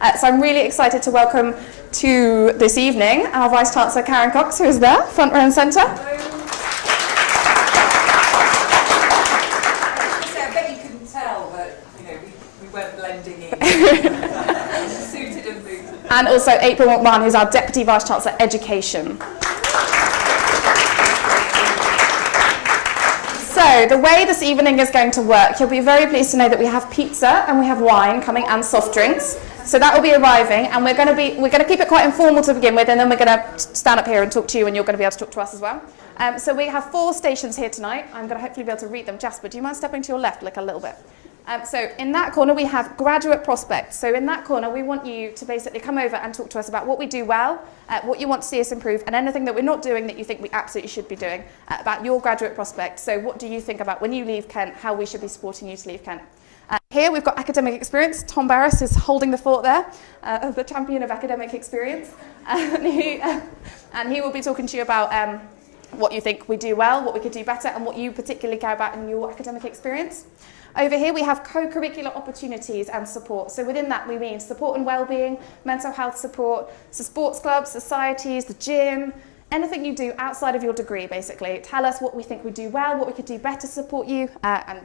So I'm really excited to welcome to this evening our Vice Chancellor Karen Cox, who is there, front row and centre. I bet you couldn't tell that we weren't blending in. Suited and booted. And also April McMahon, who's our Deputy Vice Chancellor Education. So the way this evening is going to work, you'll be very pleased to know that we have pizza and we have wine coming and soft drinks. So that will be arriving, and we're going to keep it quite informal to begin with, and then we're going to stand up here and talk to you, and you're going to be able to talk to us as well. So we have 4 stations here tonight. I'm going to hopefully be able to read them. Jasper, do you mind stepping to your left like a little bit? So in that corner we have graduate prospects. So in that corner we want you to basically come over and talk to us about what we do well, what you want to see us improve, and anything that we're not doing that you think we absolutely should be doing about your graduate prospect. So what do you think about when you leave Kent, how we should be supporting you to leave Kent? Here we've got academic experience. Tom Barris is holding the fort there, the champion of academic experience. And he will be talking to you about what you think we do well, what we could do better, and what you particularly care about in your academic experience. Over here we have co-curricular opportunities and support. So within that we mean support and well-being, mental health support, so sports clubs, societies, the gym, anything you do outside of your degree basically. Tell us what we think we do well, what we could do better to support you, and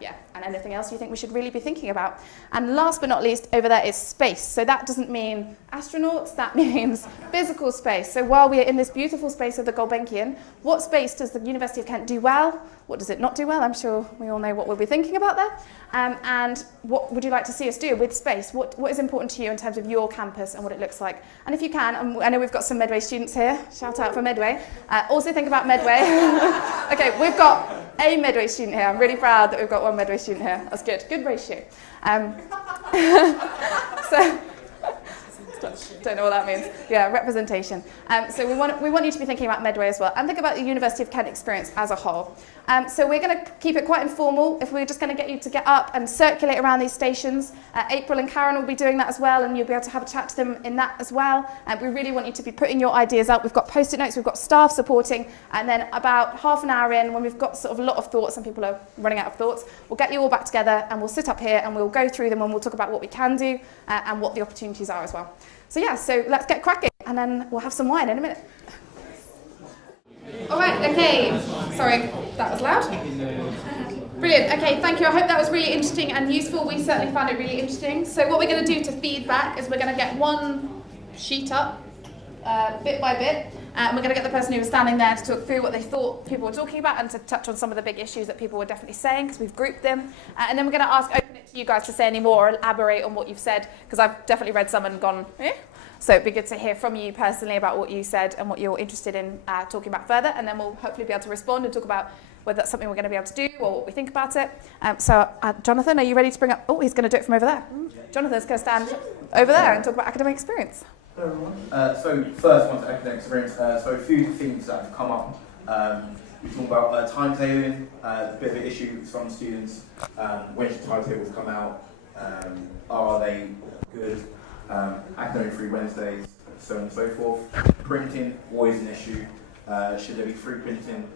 anything else you think we should really be thinking about. And last but not least, over there is space. So that doesn't mean astronauts, that means physical space. So while we are in this beautiful space of the Gulbenkian, what space does the University of Kent do well? What does it not do well? I'm sure we all know what we'll be thinking about there. And what would you like to see us do with space? What is important to you in terms of your campus and what it looks like? And if you can, I know we've got some Medway students here. Shout out for Medway. Also think about Medway. Okay, we've got a Medway student here. I'm really proud that we've got one Medway student here. That's good. Good ratio. So. Don't know what that means. Yeah, representation. So we want you to be thinking about Medway as well, and think about the University of Kent experience as a whole. So we're going to keep it quite informal. If we're just going to get you to get up and circulate around these stations, April and Karen will be doing that as well, and you'll be able to have a chat to them in that as well. We really want you to be putting your ideas up. We've got post-it notes, we've got staff supporting, and then about half an hour in, when we've got sort of a lot of thoughts and people are running out of thoughts, we'll get you all back together and we'll sit up here and we'll go through them and we'll talk about what we can do and what the opportunities are as well. So yeah, so let's get cracking, and then we'll have some wine in a minute. All right, okay. Sorry, that was loud. Brilliant, okay, thank you. I hope that was really interesting and useful. We certainly found it really interesting. So what we're going to do to feedback is we're going to get one sheet up, bit by bit, and we're going to get the person who was standing there to talk through what they thought people were talking about and to touch on some of the big issues that people were definitely saying, because we've grouped them. And then we're going to open it to you guys to say any more or elaborate on what you've said, because I've definitely read some and gone, eh? So it'd be good to hear from you personally about what you said and what you're interested in talking about further, and then we'll hopefully be able to respond and talk about whether that's something we're going to be able to do or what we think about it. So Jonathan, are you ready to bring up? Oh, he's going to do it from over there. Jonathan's going to stand over there and talk about academic experience. Hello everyone. So first one to academic experience. So a few things that have come up. We talk about timetabling, a bit of an issue with some students. When should timetables come out? Are they good? Academic free Wednesdays, so on and so forth. Printing, always an issue. Should there be free printing?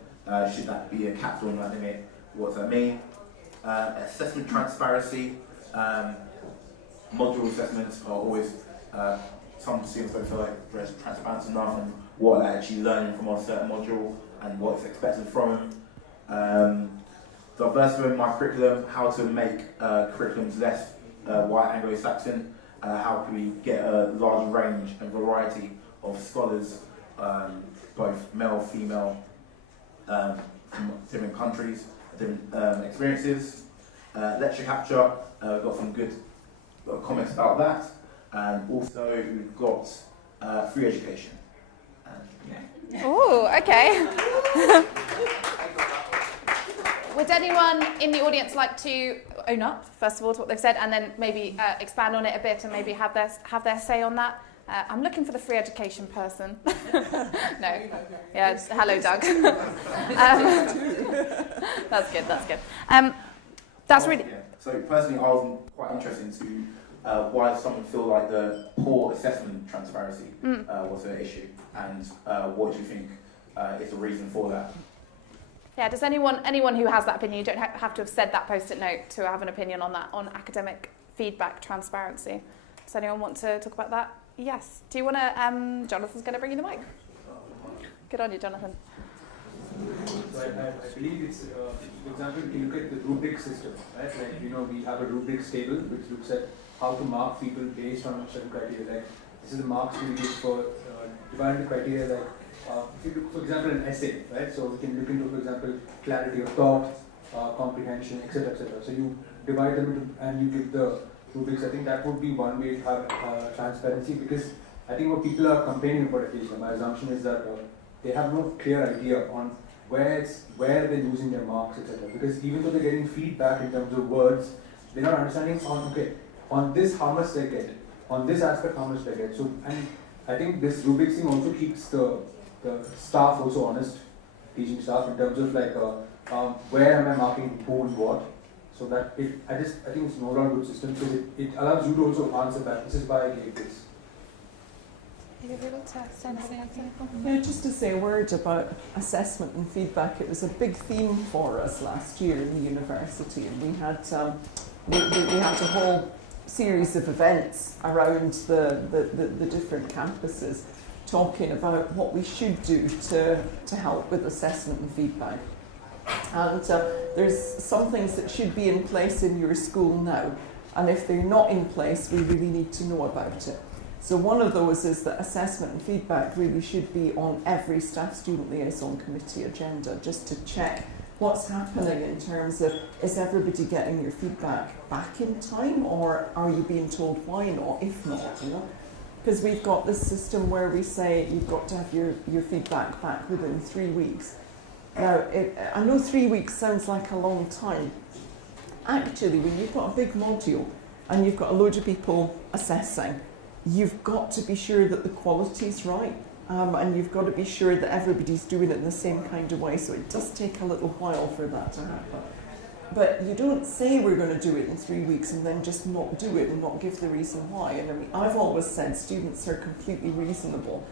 Should that be a capped on that limit? What does that mean? Assessment transparency. Module assessments are always, some students don't feel like they're transparent enough and what they're actually learning from a certain module and what's expected from them. Diversity in my curriculum, how to make curriculums less white Anglo-Saxon. How can we get a large range and variety of scholars, both male, female, from different countries, different experiences. Lecture capture, got some good comments about that. And also we've got free education. Oh, okay. Would anyone in the audience like to own up, first of all, to what they've said, and then maybe expand on it a bit and maybe have their say on that? I'm looking for the free education person. No. Yeah, hello, Doug. That's good, that's good. That's really... Yeah. So personally, I was quite interested into why some feel like the poor assessment transparency was an issue, and what do you think is the reason for that? Yeah, does anyone who has that opinion, you don't have to have said that post-it note to have an opinion on that, on academic feedback transparency. Does anyone want to talk about that? Yes. Do you want to, Jonathan's going to bring you the mic. Good on you, Jonathan. So I believe it's, for example, if you look at the rubric system, right? Like, we have a rubrics table which looks at how to mark people based on certain criteria. Like, this is the marks we give for divided criteria. Like, if you look, for example, an essay, right? So we can look into, for example, clarity of thought, comprehension, etc., etc. So you divide them into, and you give the rubrics. I think that would be one way to have transparency, because I think what people are complaining about occasionally, my assumption is that they have no clear idea on where they're losing their marks, etc. Because even though they're getting feedback in terms of words, they're not understanding on this how much they get, on this aspect how much they get. So, and I think this rubrics thing also keeps the staff also honest, teaching staff, in terms of like where am I marking who and what. So that I think it's an overall good system, because it allows you to also answer back. This is why I gave this. Are you able to say anything? Yeah, just to say a word about assessment and feedback. It was a big theme for us last year in the university, and we had we had a whole series of events around the different campuses, talking about what we should do to help with assessment and feedback. And there's some things that should be in place in your school now, and if they're not in place, we really need to know about it. So one of those is that assessment and feedback really should be on every staff-student liaison committee agenda, just to check what's happening in terms of, is everybody getting your feedback back in time, or are you being told why not, if not, Because we've got this system where we say you've got to have your feedback back within 3 weeks. Now, I know 3 weeks sounds like a long time. Actually, when you've got a big module and you've got a load of people assessing, you've got to be sure that the quality's right, and you've got to be sure that everybody's doing it in the same kind of way, so it does take a little while for that to happen. But you don't say we're going to do it in 3 weeks and then just not do it and not give the reason why. And I mean, I've always said students are completely reasonable.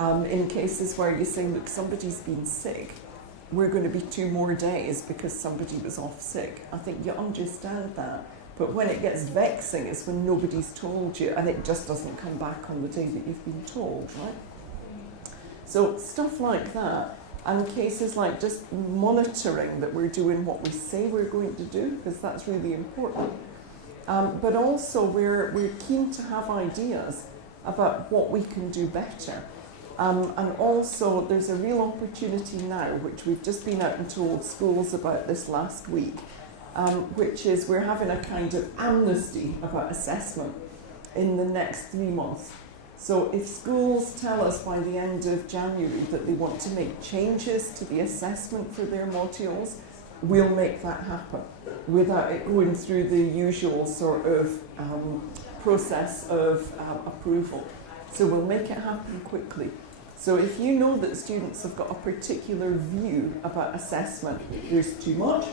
In cases where you say, look, somebody's been sick, we're going to be 2 more days because somebody was off sick. I think you understand that. But when it gets vexing is when nobody's told you and it just doesn't come back on the day that you've been told, right? So stuff like that, and cases like just monitoring that we're doing what we say we're going to do, because that's really important. But also we're keen to have ideas about what we can do better. And also there's a real opportunity now, which we've just been out and told schools about this last week, which is we're having a kind of amnesty about assessment in the next 3 months. So if schools tell us by the end of January that they want to make changes to the assessment for their modules, we'll make that happen without it going through the usual sort of process of approval. So we'll make it happen quickly. So if you know that students have got a particular view about assessment, there's too much,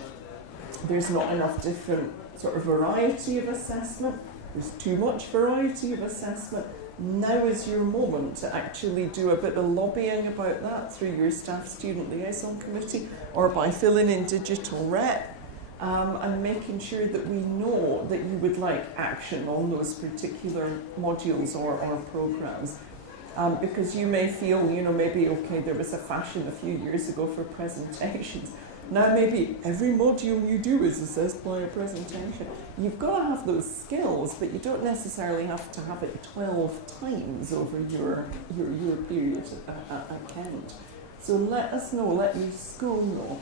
there's not enough different sort of variety of assessment, there's too much variety of assessment, now is your moment to actually do a bit of lobbying about that through your staff-student liaison committee or by filling in digital rep, and making sure that we know that you would like action on those particular modules or programmes. Because you may feel, maybe, okay, there was a fashion a few years ago for presentations. Now maybe every module you do is assessed by a presentation. You've got to have those skills, but you don't necessarily have to have it 12 times over your period at Kent. So let us know, let your school know,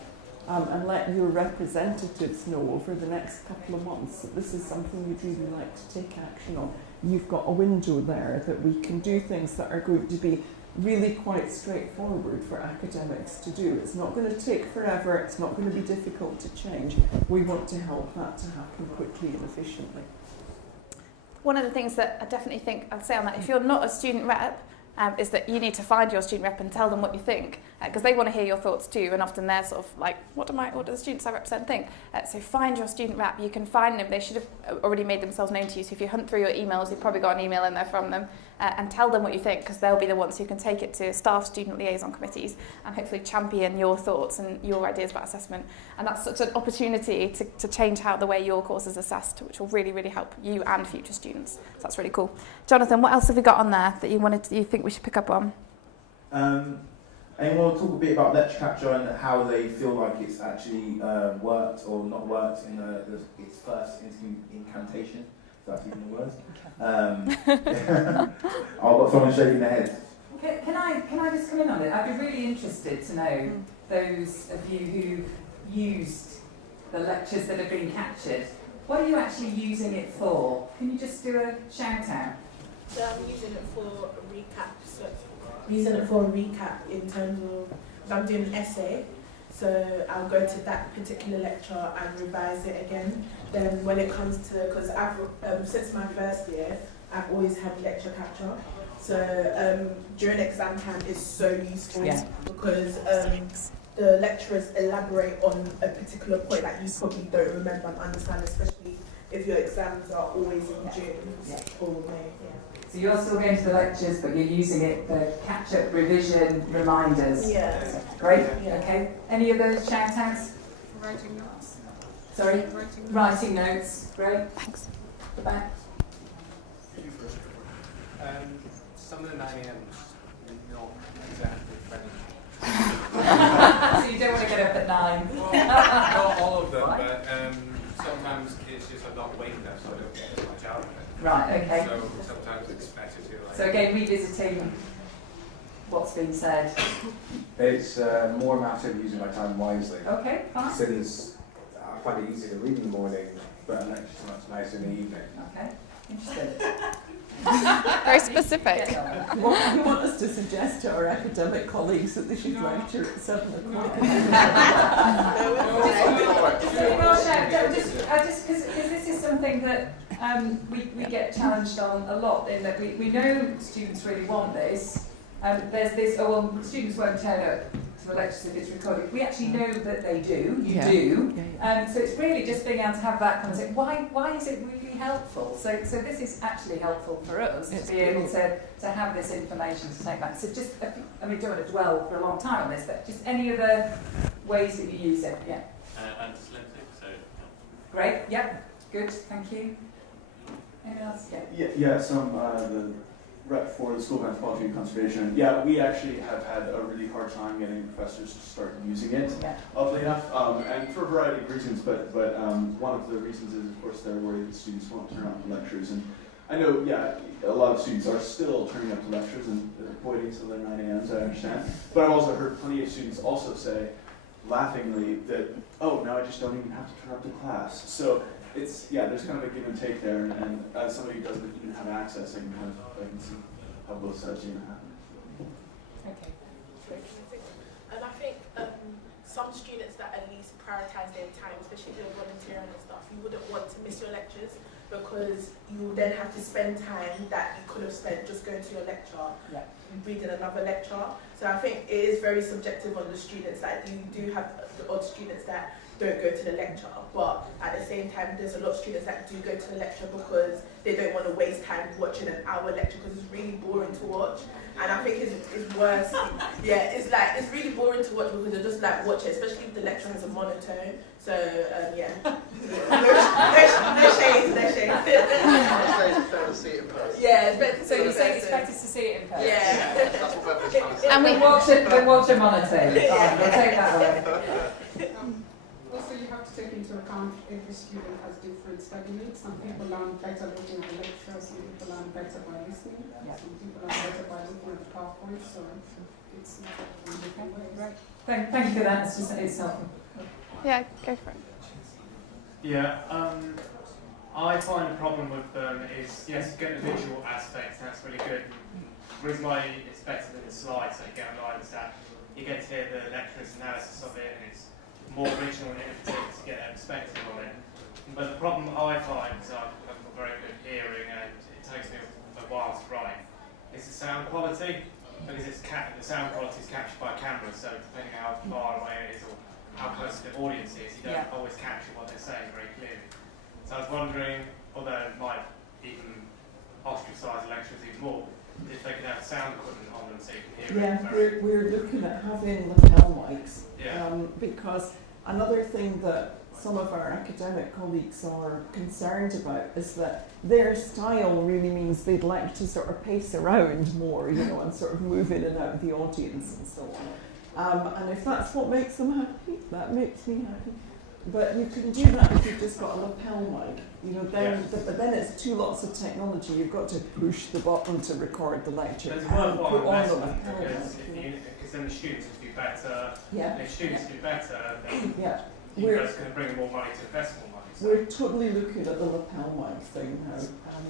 and let your representatives know over the next couple of months that this is something you'd really like to take action on. You've got a window there that we can do things that are going to be really quite straightforward for academics to do. It's not going to take forever, it's not going to be difficult to change. We want to help that to happen quickly and efficiently. One of the things that I definitely think I'd say on that, if you're not a student rep, is that you need to find your student rep and tell them what you think, because they want to hear your thoughts too, and often they're sort of like, what do the students I represent think? So find your student rep. You can find them. They should have already made themselves known to you. So if you hunt through your emails, you've probably got an email in there from them. and tell them what you think, because they'll be the ones who can take it to staff-student liaison committees and hopefully champion your thoughts and your ideas about assessment. And that's such an opportunity to change how the way your course is assessed, which will really, really help you and future students. So that's really cool. Jonathan, what else have we got on there that you think we should pick up on? Anyone want to talk a bit about lecture capture and how they feel like it's actually worked or not worked in its first incantation? If that's even a word. I've got someone shaking their head. Can I just come in on it? I'd be really interested to know those of you who've used the lectures that have been captured. What are you actually using it for? Can you just do a shout out? So I'm using it for a recap. So I'm using it for a recap in terms of if I'm doing an essay. So I'll go to that particular lecture and revise it again. Then when it comes to, because I've since my first year, I've always had lecture capture. So during exam time it's so useful because the lecturers elaborate on a particular point that you probably don't remember and understand, especially if your exams are always in June or May. So you're still going to the lectures, but you're using it for catch-up, revision, reminders. Yeah. Great. Yeah. Okay. Any other shout-outs? Writing notes. Sorry. Writing Writing notes. Great. Thanks. The back. Some of the 9 a.m.s not exactly friendly. So you don't want to get up at 9. Well, not all of them, but sometimes it's just I'm not awake enough, so I don't get as much out of it. Right. Okay. So sometimes it's better to like. So again, revisiting what's been said. It's more a matter of using my time wisely. Okay. Fine. Since I find it easy to read in the morning, but a lecture's much nicer in the evening. Okay. Interesting. Very specific. You want us to suggest to our academic colleagues that they should lecture at 7 o'clock? Just because this is something that we get challenged on a lot, in that we know students really want this. There's this, students won't turn up to the lectures if it's recorded. We actually know that they do, you do. So it's really just being able to have that conversation. Why is it really helpful? So this is actually helpful for us to be able to have this information to take back. So just, I mean, don't want to dwell for a long time on this, but just any other ways that you use it, And dyslexic, so. Great, good, thank you. Anyone else? Yeah, the rep for the School of Anthropology and Conservation. Yeah, we actually have had a really hard time getting professors to start using it, oddly enough, and for a variety of reasons, but one of the reasons is, of course, they're worried that students won't turn up to lectures, and I know, a lot of students are still turning up to lectures and avoiding some of their 9 a.m.s, I understand, but I've also heard plenty of students also say, laughingly, that, oh, now I just don't even have to turn up to class. So it's, there's kind of a give and take there, and as somebody who doesn't even have access, I can see how both sides are going to happen. Okay. And I think some students that at least prioritise their time, especially if you're volunteering and stuff, you wouldn't want to miss your lectures because you then have to spend time that you could have spent just going to your lecture, reading another lecture. So I think it is very subjective on the students. That you do have the odd students that don't go to the lecture, but at the same time there's a lot of students that do go to the lecture because they don't want to waste time watching an hour lecture because it's really boring to watch. And I think it's worse. It's really boring to watch because you're just like watch it, especially if the lecture has a monotone. So no shade. It's better to see it in person. Yeah, it's better. So you say it's better to see it in person? Yeah. That's what Beverly's trying to say. And we watch a monotone. Fine, we'll take that away. Also, you have to take into account every student has different study needs. Some people learn better looking at the lecture, some people learn better by listening, some people learn better by looking at the PowerPoint, so it's in different ways. Thank you for that, it's helpful. Yeah, go for it. Yeah, I find the problem with them is, yes, you get the visual aspect, and that's really good. The reason why it's better than the slides, so you get online, is that you get to hear the lecturer's analysis of it, and it's more original and innovative to get a perspective on it. But the problem I find is I've got very good hearing and it takes me a while to write. Is the sound quality, because the sound quality is captured by camera, so depending on how far away it is or how close to the audience is, you don't always capture what they're saying very clearly. So I was wondering, although it might even ostracise the lecturers even more, if they could have sound equipment on them so you can hear it. Yeah, very- we're looking at having lapel mics Yeah. because another thing that some of our academic colleagues are concerned about is that their style really means they'd like to sort of pace around more, you know, and sort of move in and out of the audience and so on. And if that's what makes them happy, that makes me happy. But you can do that if you've just got a lapel mic, you know. Then, but then it's two lots of technology. You've got to push the button to record the lecture There's and put worthwhile on the investment lapel because, mic. because then the students will do better. Yeah. And if students do better, then Yeah. you guys can bring more money to invest more money. So. We're totally looking at the lapel mic thing now,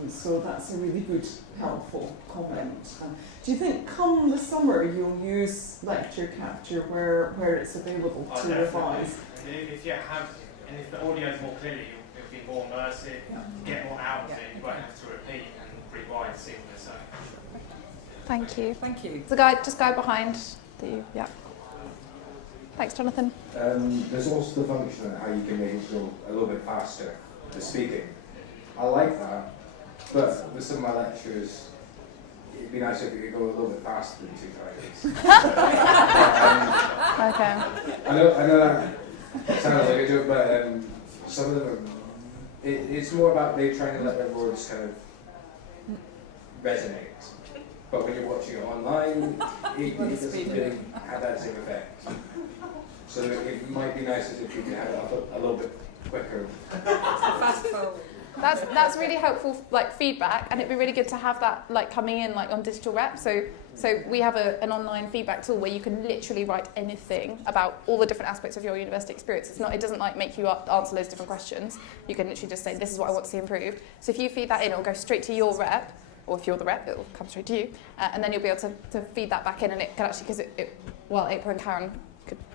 so that's a really good, helpful comment. Do you think come the summer you'll use lecture capture where it's available Oh, to definitely. revise? And if you have, and if the audio is more clearly, it'll be more immersive. Yeah. You get more out of it. You won't have to repeat and rewind to see what they're saying. Thank you. Thank you. The guy behind the, yeah. Thanks, Jonathan. There's also the function of how you can make it go a little bit faster, the speaking. I like that, but with some of my lectures, it'd be nice if it could go a little bit faster than 2 seconds. Okay. I know that sounds like a joke, but some of them are, it's more about they trying to let their words kind of resonate. But when you're watching it online, it doesn't really have that same effect. So it might be nicer if you could have it up a little bit quicker. Fast forward. That's really helpful, like feedback, and it'd be really good to have that like coming in like on digital rep. So we have an online feedback tool where you can literally write anything about all the different aspects of your university experience. It doesn't like make you answer loads of different questions. You can literally just say this is what I want to see improved. So if you feed that in, it'll go straight to your rep, or if you're the rep, it'll come straight to you, and then you'll be able to feed that back in, and it can actually, because April and Karen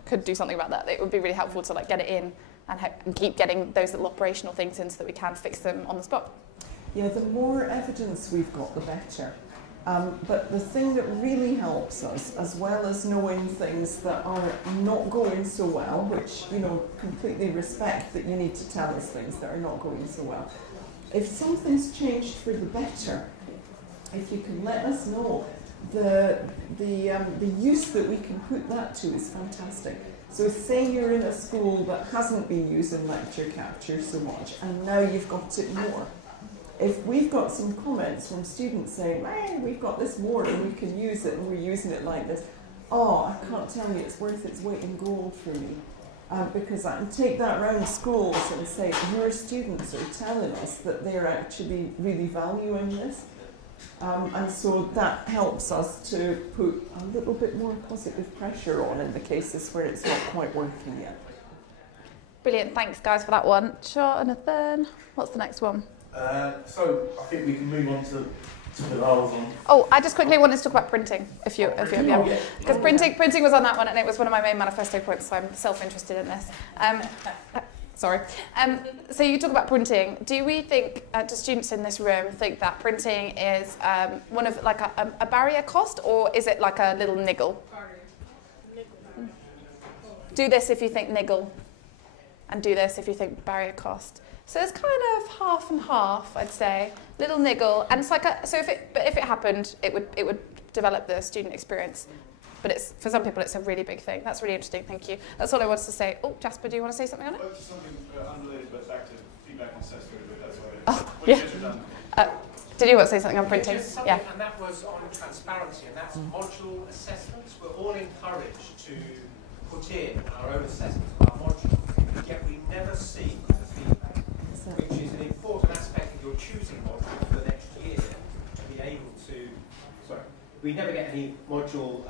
could do something about that. It would be really helpful to like get it in and keep getting those little operational things in so that we can fix them on the spot. Yeah, the more evidence we've got, the better. But the thing that really helps us, as well as knowing things that are not going so well, which, you know, completely respect that you need to tell us things that are not going so well. If something's changed for the better, if you can let us know, the use that we can put that to is fantastic. So say you're in a school that hasn't been using lecture capture so much, and now you've got it more. If we've got some comments from students saying, hey, we've got this more and we can use it and we're using it like this, oh, I can't tell you, it's worth its weight in gold for me. Because I can take that round schools and say, your students are telling us that they're actually really valuing this. And so that helps us to put a little bit more positive pressure on in the cases where it's not quite working yet. Brilliant, thanks guys for that one. Jonathan, what's the next one? So I think we can move on to the last one. Oh, I just quickly wanted to talk about printing, if you're because printing was on that one, and it was one of my main manifesto points, so I'm self-interested in this. Sorry. So you talk about printing. Do we think, do students in this room think that printing is one of like a barrier cost, or is it like a little niggle? Do this if you think niggle, and do this if you think barrier cost. So it's kind of half and half, I'd say. Little niggle, and it's like if it happened, it would develop the student experience. But for some people, it's a really big thing. That's really interesting. Thank you. That's all I wanted to say. Oh, Jasper, do you want to say something on it? Just something unrelated, but back to feedback and assessment. That's what Did you want to say something on printing? Yeah. And that was on transparency, and that's module assessments. We're all encouraged to put in our own assessments of our module, yet we never see the feedback, which is an important aspect of your choosing module for the next year to be able to. We never get any module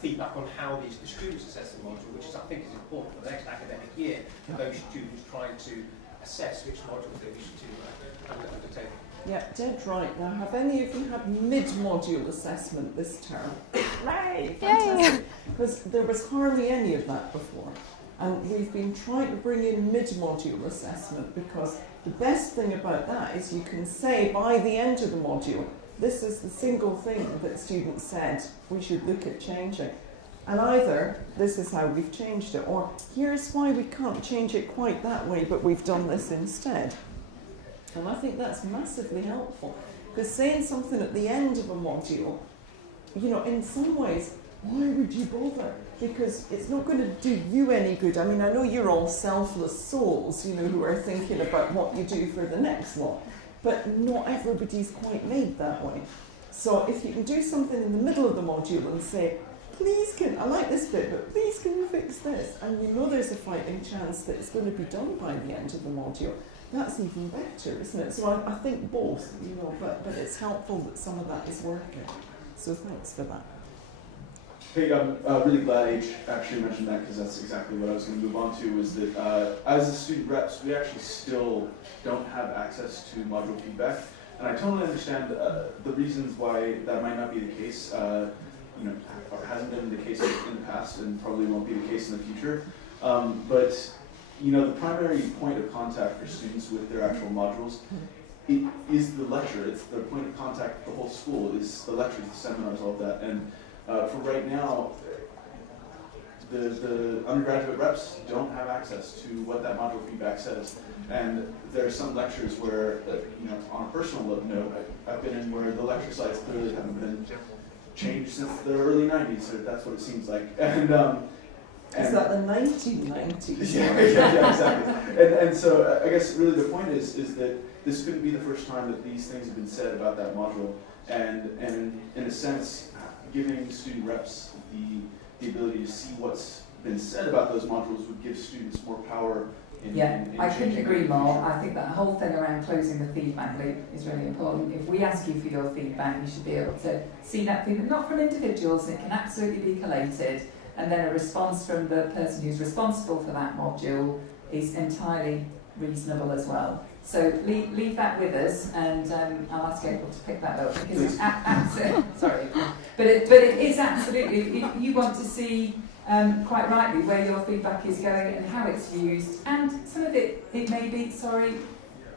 feedback on how the students assess the module, which I think is important for the next academic year for those students trying to assess which modules they wish to undertake. Yeah, dead right. Now, have any of you had mid-module assessment this term? Right, fantastic. Because there was hardly any of that before. And we've been trying to bring in mid-module assessment because the best thing about that is you can say by the end of the module, this is the single thing that students said we should look at changing. And either this is how we've changed it, or here's why we can't change it quite that way, but we've done this instead. And I think that's massively helpful. Because saying something at the end of a module, you know, in some ways, why would you bother? Because it's not going to do you any good. I mean, I know you're all selfless souls, you know, who are thinking about what you do for the next one, but not everybody's quite made that way. So if you can do something in the middle of the module and say, please can, I like this bit, but please can you fix this? And you know there's a fighting chance that it's going to be done by the end of the module. That's even better, isn't it? So I think both, you know, but it's helpful that some of that is working. So thanks for that. Hey, I'm really glad H actually mentioned that, because that's exactly what I was going to move on to, is that as the student reps, we actually still don't have access to module feedback. And I totally understand the reasons why that might not be the case, you know, or hasn't been the case in the past, and probably won't be the case in the future. But, you know, the primary point of contact for students with their actual modules is the lecture. It's the point of contact for the whole school, is the lectures, the seminars, all of that. And for right now, the undergraduate reps don't have access to what that module feedback says. And there are some lectures where, you know, on a personal note, I've been in where the lecture slides clearly haven't been changed since the early 90s, or that's what it seems like. And is that the 1990s? Yeah, exactly. And so I guess really the point is that this couldn't be the first time that these things have been said about that module. And in a sense, giving student reps the ability to see what's been said about those modules would give students more power in I couldn't agree more. future. I think that whole thing around closing the feedback loop is really important. If we ask you for your feedback, you should be able to see that feedback, not from individuals, it can absolutely be collated, and then a response from the person who's responsible for that module is entirely reasonable as well. So leave that with us, and I'll ask April to pick that up, because it's absolutely sorry, but it is absolutely, if you want to see quite rightly where your feedback is going and how it's used, and some of it may be, sorry,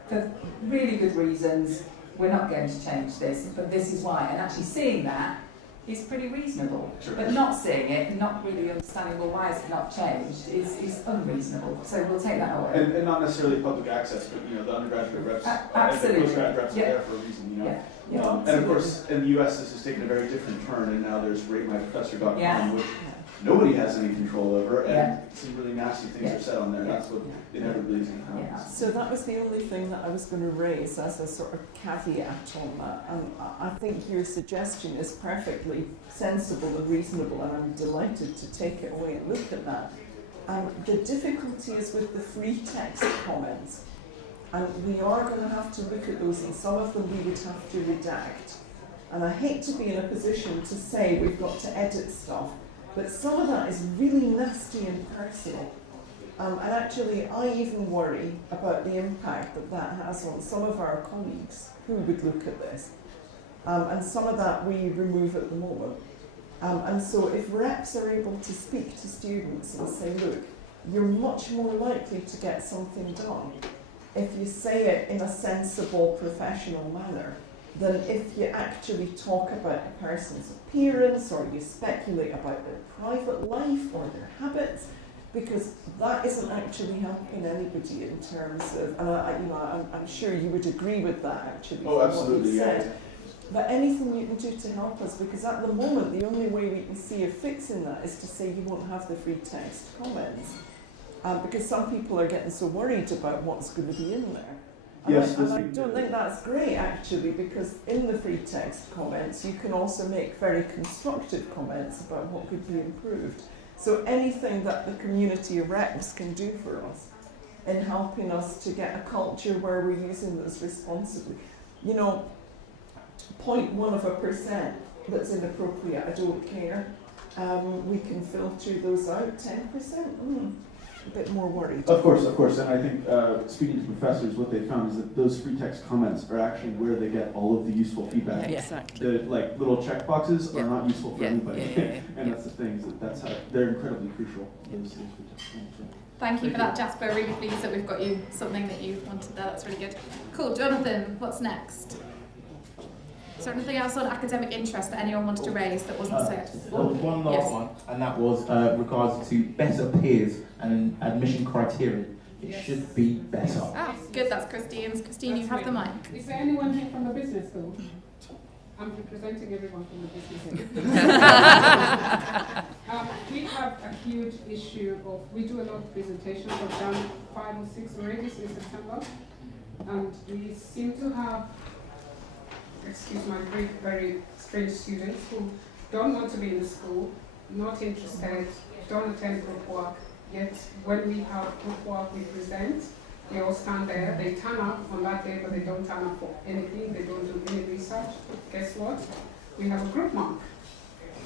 for really good reasons, we're not going to change this, but this is why, and actually seeing that is pretty reasonable. Sure. But not seeing it and not really understanding, well, why is it not changed, is unreasonable. So we'll take that away. And not necessarily public access, but you know, the undergraduate reps, absolutely. the postgrad reps are there for a reason, you know. Yeah. And of course, in the US, this has taken a very different turn, and now there's ratemyprofessor.com, which nobody has any control over, and some really nasty things are said on there. That's what inevitably is going to happen. So that was the only thing that I was going to raise as a sort of caveat on that. And I think your suggestion is perfectly sensible and reasonable, and I'm delighted to take it away and look at that. The difficulty is with the free text comments. And we are going to have to look at those, and some of them we would have to redact. And I hate to be in a position to say we've got to edit stuff, but some of that is really nasty and personal. And actually, I even worry about the impact that that has on some of our colleagues who would look at this. And some of that we remove at the moment. And so if reps are able to speak to students and say, look, you're much more likely to get something done if you say it in a sensible, professional manner than if you actually talk about a person's appearance or you speculate about their private life or their habits, because that isn't actually helping anybody in terms of, and I'm sure you would agree with that actually. Oh, absolutely, yeah. But anything you can do to help us, because at the moment the only way we can see a fix in that is to say you won't have the free text comments. Because some people are getting so worried about what's going to be in there. And I don't think that's great actually, because in the free text comments you can also make very constructive comments about what could be improved. So anything that the community of reps can do for us in helping us to get a culture where we're using those responsibly. You know, 0.1% that's inappropriate, I don't care. We can filter those out. 10%? A bit more worried. Of course, and I think speaking to professors, what they found is that those free text comments are actually where they get all of the useful feedback. Yeah, exactly. The little check boxes are not useful for anybody, and that's the thing. That's how they're incredibly crucial. Those free text comments. Thank you for that, Jasper. Really pleased that we've got you something that you wanted there. That's really good. Cool, Jonathan. What's next? Is there anything else on academic interest that anyone wanted to raise that wasn't said? There was one last one, and that was regards to better peers and admission criteria. It should be better. Ah, good, that's Christine's. Christine, you have the mic. Is there anyone here from the business school? I'm representing everyone from the business school. We have a huge issue of, we do a lot of presentations, we've done 5 or 6 already since September, and we seem to have, excuse my very, very strange students who don't want to be in the school, not interested, don't attend group work, yet when we have group work we present, they all stand there, they turn up on that day, but they don't turn up for anything, they don't do any research. Guess what? We have a group mark.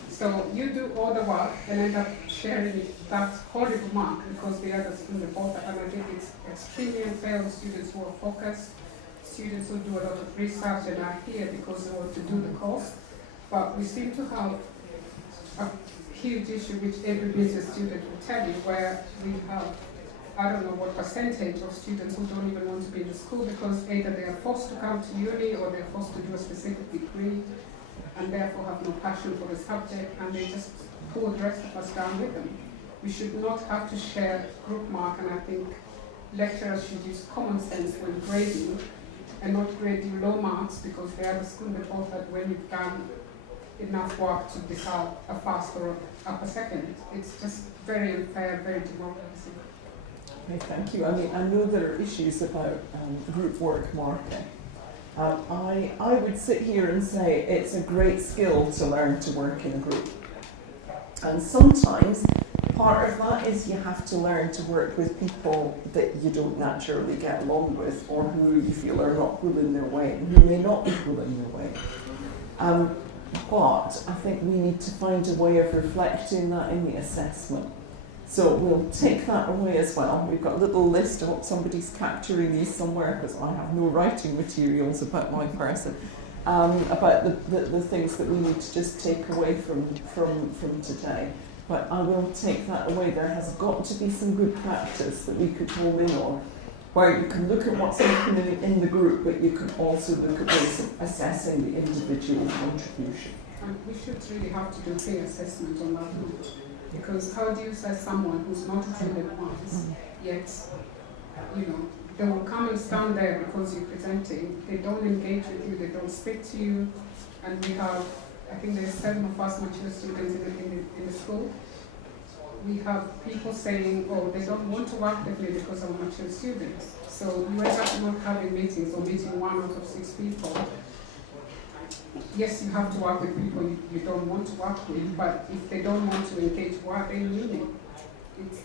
So you do all the work and end up sharing that horrible mark because the others in the both, and I think it's extremely unfair on students who are focused, students who do a lot of research and are here because they want to do the course. But we seem to have a huge issue which every business student will tell you, where we have, I don't know what percentage of students who don't even want to be in the school because either they are forced to come to uni or they're forced to do a specific degree and therefore have no passion for the subject, and they just pull the rest of us down with them. We should not have to share group mark, and I think lecturers should use common sense when grading and not grade you low marks because they are the school report that when you've done enough work to deserve a first or upper second. It's just very unfair, very demoralizing. Okay, thank you. I mean, I know there are issues about group work marking. I would sit here and say it's a great skill to learn to work in a group. And sometimes part of that is you have to learn to work with people that you don't naturally get along with or who you feel are not pulling their weight and who may not be pulling their weight. But I think we need to find a way of reflecting that in the assessment. So we'll take that away as well. We've got a little list. I hope somebody's capturing these somewhere because I have no writing materials about my person, about the things that we need to just take away from today. But I will take that away. There has got to be some good practice that we could home in on, where you can look at what's happening in the group, but you can also look at ways of assessing the individual contribution. And we should really have to do peer assessment on that group. Because how do you assess someone who's not attended once, yet, you know, they will come and stand there because you're presenting, they don't engage with you, they don't speak to you, and we have, I think there's 7 of us mature students in the school. We have people saying, oh, they don't want to work with me because I'm mature students. So you end up not having meetings or meeting 1 out of 6 people. Yes, you have to work with people you don't want to work with, but if they don't want to engage, why are they leaving?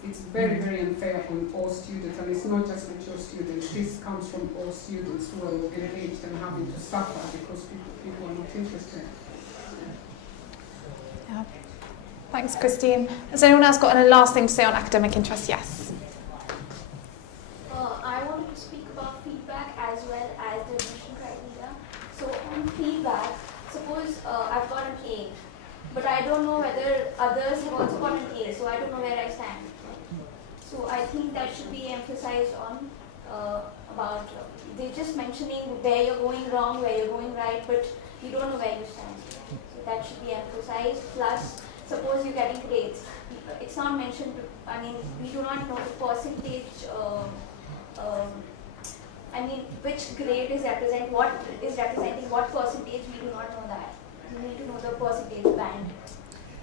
It's very, very unfair on all students, and it's not just mature students. This comes from all students who are engaged and having to suffer because people are not interested. Yeah. Thanks, Christine. Has anyone else got a last thing to say on academic interest? Yes. I wanted to speak about feedback as well as the admission criteria. So on feedback, suppose I've got an A, but I don't know whether others have also got an A, so I don't know where I stand. So I think that should be emphasized on about they're just mentioning where you're going wrong, where you're going right, but you don't know where you stand. So that should be emphasized. Plus, suppose you're getting grades. It's not mentioned, I mean, we do not know the percentage, I mean, which grade is representing what percentage, we do not know that. We need to know the percentage band.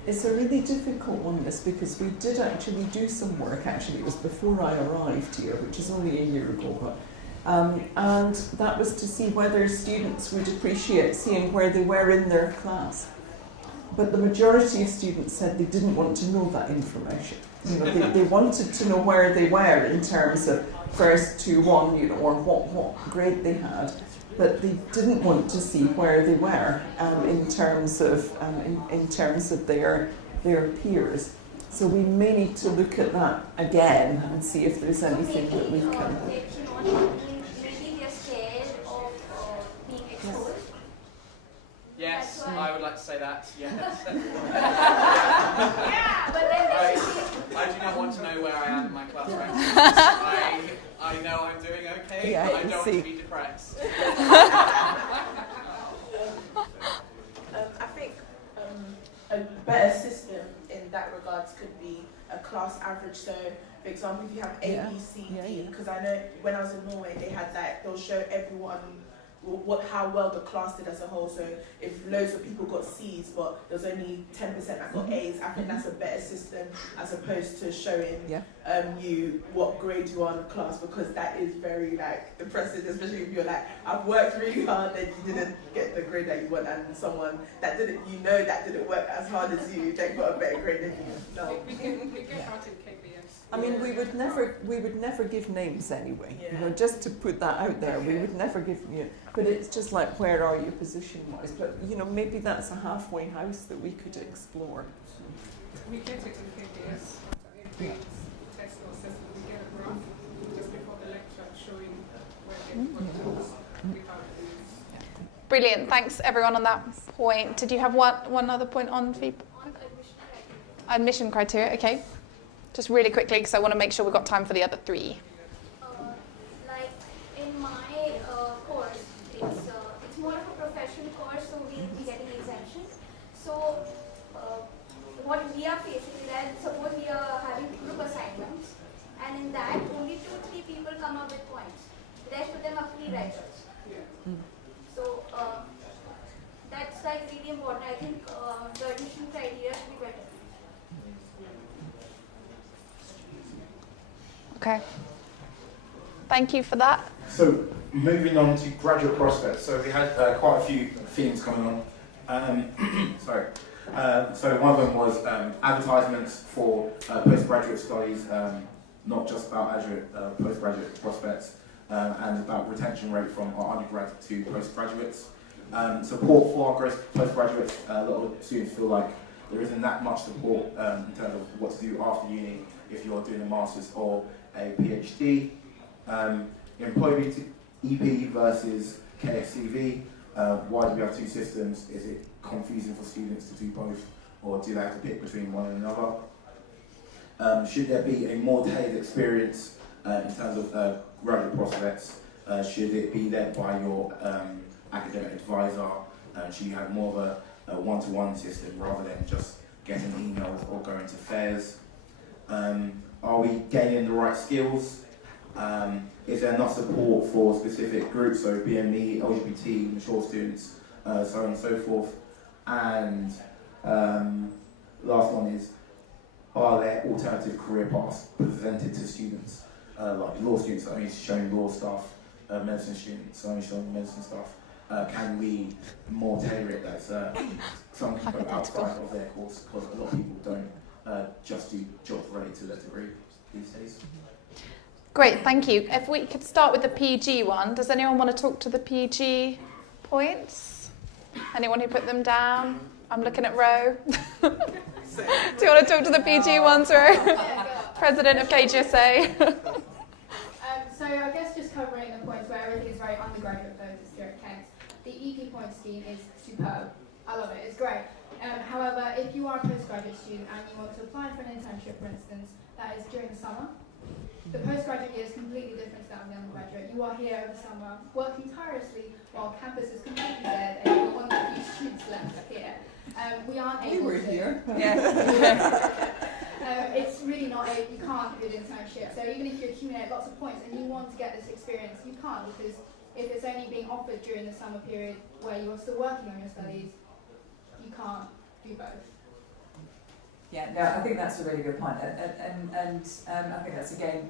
It's a really difficult one, this, because we did actually do some work, actually it was before I arrived here, which is only a year ago, but and that was to see whether students would appreciate seeing where they were in their class. But the majority of students said they didn't want to know that information. You know, they wanted to know where they were in terms of first 2-1, you know, or what grade they had, but they didn't want to see where they were in terms of their peers. So we may need to look at that again and see if there's anything that we can. Maybe they're scared of being exposed. Yes, I would like to say that. Yes. Yeah, but then I do not want to know where I am in my class rankings. I know I'm doing okay, Yeah, but I don't want to be depressed. I think a better system in that regards could be a class average. So, for example, if you have A, B, C, D, because I know when I was in Norway, they had like, they'll show everyone how well the class did as a whole. So if loads of people got C's but there's only 10% that got A's, I think that's a better system as opposed to showing you what grade you are in the class, because that is very like depressing, especially if you're like, I've worked really hard and you didn't get the grade that you want, and someone that didn't, that didn't work as hard as you, they got a better grade than you. No. We get out in KBS. I mean, we would never give names anyway. You know, just to put that out there, we would never give you. But it's just like, where are you position-wise? But you know, maybe that's a halfway house that we could explore. We get it in KBS. Every test or assessment, we get a graph just before the lecture showing where they put it. Brilliant. Thanks everyone on that point. Did you have one other point on feedback? Admission criteria. Okay. Just really quickly, because I want to make sure we've got time for the other three. Like in my course, it's more of a professional course, so we'll be getting exemptions. So what we are facing is that suppose we are having group assignments, and in that only 2-3 people come up with points. The rest of them are free writers. So that's like really important. I think the admission criteria should be better. Okay. Thank you for that. So moving on to graduate prospects. So we had quite a few themes coming on. Sorry. So one of them was advertisements for postgraduate studies, not just about postgraduate prospects, and about retention rate from our undergrad to postgraduates. Support for our postgraduates. A lot of students feel like there isn't that much support in terms of what to do after uni if you're doing a master's or a PhD. Employability EP versus KSCV. Why do we have two systems? Is it confusing for students to do both, or do they have to pick between one and another? Should there be a more tailored experience in terms of graduate prospects? Should it be led by your academic advisor? Should you have more of a one-to-one system rather than just getting emails or going to fairs? Are we gaining the right skills? Is there enough support for specific groups, so BME, LGBT, mature students, so on and so forth? And last one is, are there alternative career paths presented to students? Like law students are only showing law stuff, medicine students are only showing medicine stuff. Can we more tailor it that's some can go outside of their course, because a lot of people don't just do jobs related to their degree these days. Great, thank you. If we could start with the PG one. Does anyone want to talk to the PG points? Anyone who put them down? I'm looking at Ro. Do you want to talk to the PG ones, Ro? President of KGSA. So I guess just covering the points where everything is very undergraduate focused here at Kent. The EP point scheme is superb. I love it, it's great. However, if you are a postgraduate student and you want to apply for an internship, for instance, that is during the summer, the postgraduate year is completely different to that of the undergraduate. You are here over summer, working tirelessly while campus is completely dead and you're one of the few students left here. We aren't able to... here. It's really not you can't do the internship. So even if you accumulate lots of points and you want to get this experience, you can't, because if it's only being offered during the summer period where you're still working on your studies, you can't do both. Yeah, no, I think that's a really good point, and I think that's again.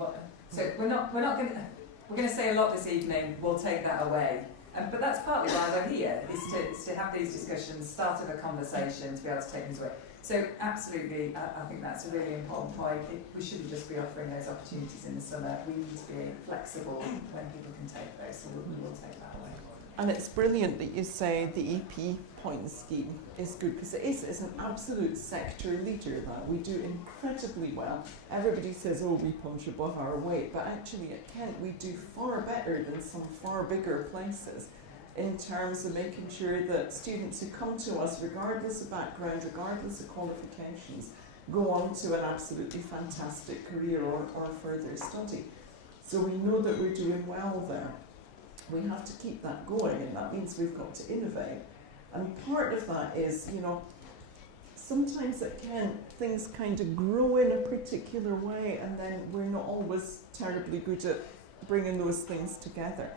So we're going to say a lot this evening. We'll take that away, but that's partly why we're here, is to have these discussions, start of a conversation, to be able to take things away. So absolutely, I think that's a really important point. We shouldn't just be offering those opportunities in the summer. We need to be flexible when people can take those, so we'll take that away. And it's brilliant that you say the EP point scheme is good, because it's an absolute sector leader that we do incredibly well. Everybody says, oh, we punch above our weight, but actually at Kent we do far better than some far bigger places in terms of making sure that students who come to us, regardless of background, regardless of qualifications, go on to an absolutely fantastic career or further study. So we know that we're doing well there. We have to keep that going, and that means we've got to innovate. And part of that is, sometimes at Kent things kind of grow in a particular way, and then we're not always terribly good at bringing those things together.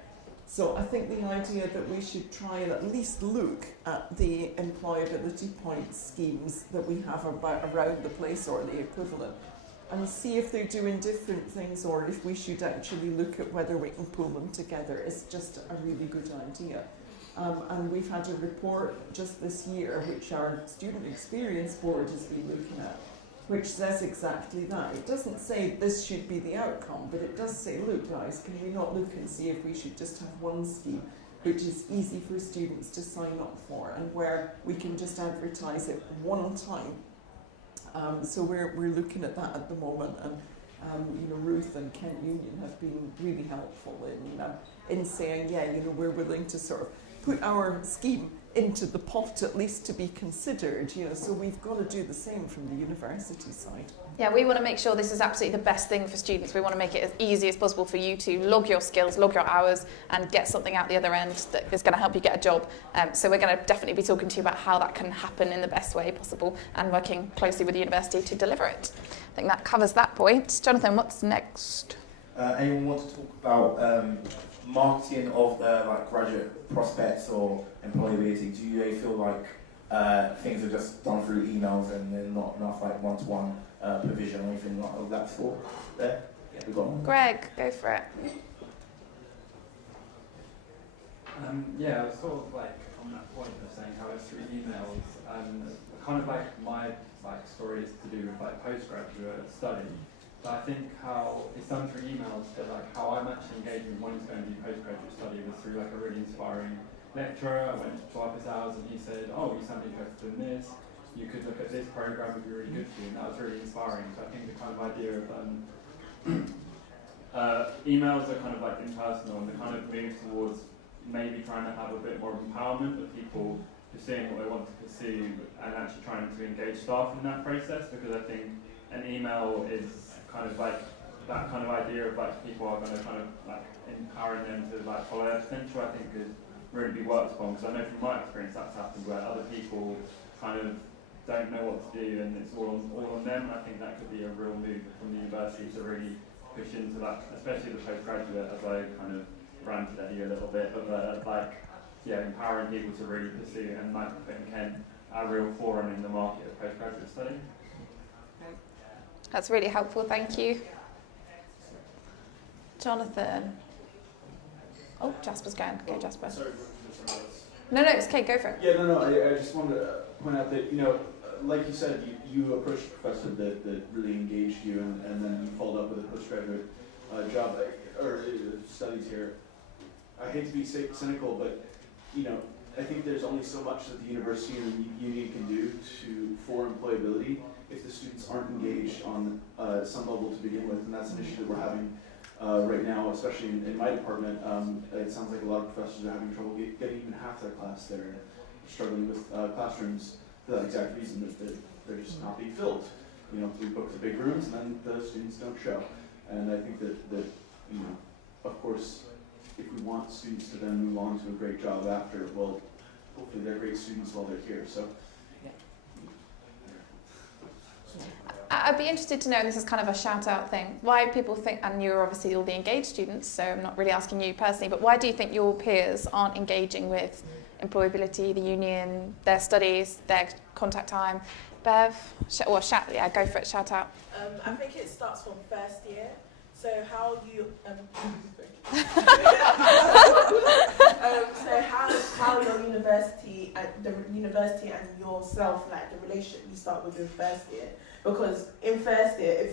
So I think the idea that we should try and at least look at the employability point schemes that we have around the place, or the equivalent, and see if they're doing different things, or if we should actually look at whether we can pull them together is just a really good idea. And we've had a report just this year, which our Student Experience Board has been looking at, which says exactly that. It doesn't say this should be the outcome, but it does say, look guys, can we not look and see if we should just have one scheme which is easy for students to sign up for, and where we can just advertise it one time. So we're looking at that at the moment, and Ruth and Kent Union have been really helpful in saying, yeah, we're willing to sort of put our scheme into the pot at least to be considered, so we've got to do the same from the university side. Yeah, we want to make sure this is absolutely the best thing for students. We want to make it as easy as possible for you to log your skills, log your hours, and get something out the other end that is going to help you get a job. So we're going to definitely be talking to you about how that can happen in the best way possible, and working closely with the university to deliver it. I think that covers that point. Jonathan, what's next? Anyone want to talk about marketing of like graduate prospects or employability? Do you feel like things are just done through emails and there's not enough like one-to-one provision or anything like of that sort there? Yeah, we got one. Greg, go for it. Yeah, I was sort of like on that point of saying how it's through emails, and kind of like my story is to do with like postgraduate study. But I think how it's done through emails, but like how I'm actually engaging with wanting to go and do postgraduate study was through like a really inspiring lecturer. I went to office hours and he said, oh, you sound interested in this, you could look at this program, it would be really good for you, and that was really inspiring. So I think the kind of idea of emails are kind of like impersonal, and the kind of move towards maybe trying to have a bit more empowerment of people pursuing what they want to pursue, and actually trying to engage staff in that process, because I think an email is kind of like that kind of idea of like people are going to kind of like empowering them to like follow their potential, I think could really be worked upon, because I know from my experience that's happened where other people kind of don't know what to do and it's all on them, and I think that could be a real move from the university to really push into that, especially the postgraduate, as I kind of ranted at you a little bit, but empowering people to really pursue and like putting Kent a real forerunner in the market of postgraduate study. That's really helpful, thank you. Jonathan. Oh, Jasper's going. Okay, Jasper. Sorry. No, it's okay, go for it. Yeah, no, I just wanted to point out that, like you said, you approached a professor that really engaged you, and then you followed up with a postgraduate job or studies here. I hate to be cynical, but I think there's only so much that the university and the union can do for employability if the students aren't engaged on some level to begin with, and that's an issue that we're having right now, especially in my department. It sounds like a lot of professors are having trouble getting even half their class. They're struggling with classrooms for that exact reason, that they're just not being filled. We book the big rooms and then the students don't show. And I think that of course, if we want students to then move on to a great job after, well, hopefully they're great students while they're here. So. I'd be interested to know, and this is kind of a shout-out thing, why people think, and you're obviously all the engaged students, so I'm not really asking you personally, but why do you think your peers aren't engaging with employability, the union, their studies, their contact time? Bev, go for it, shout out. I think it starts from first year. So how you how your university and yourself, like the relationship you start with in first year. Because in first year,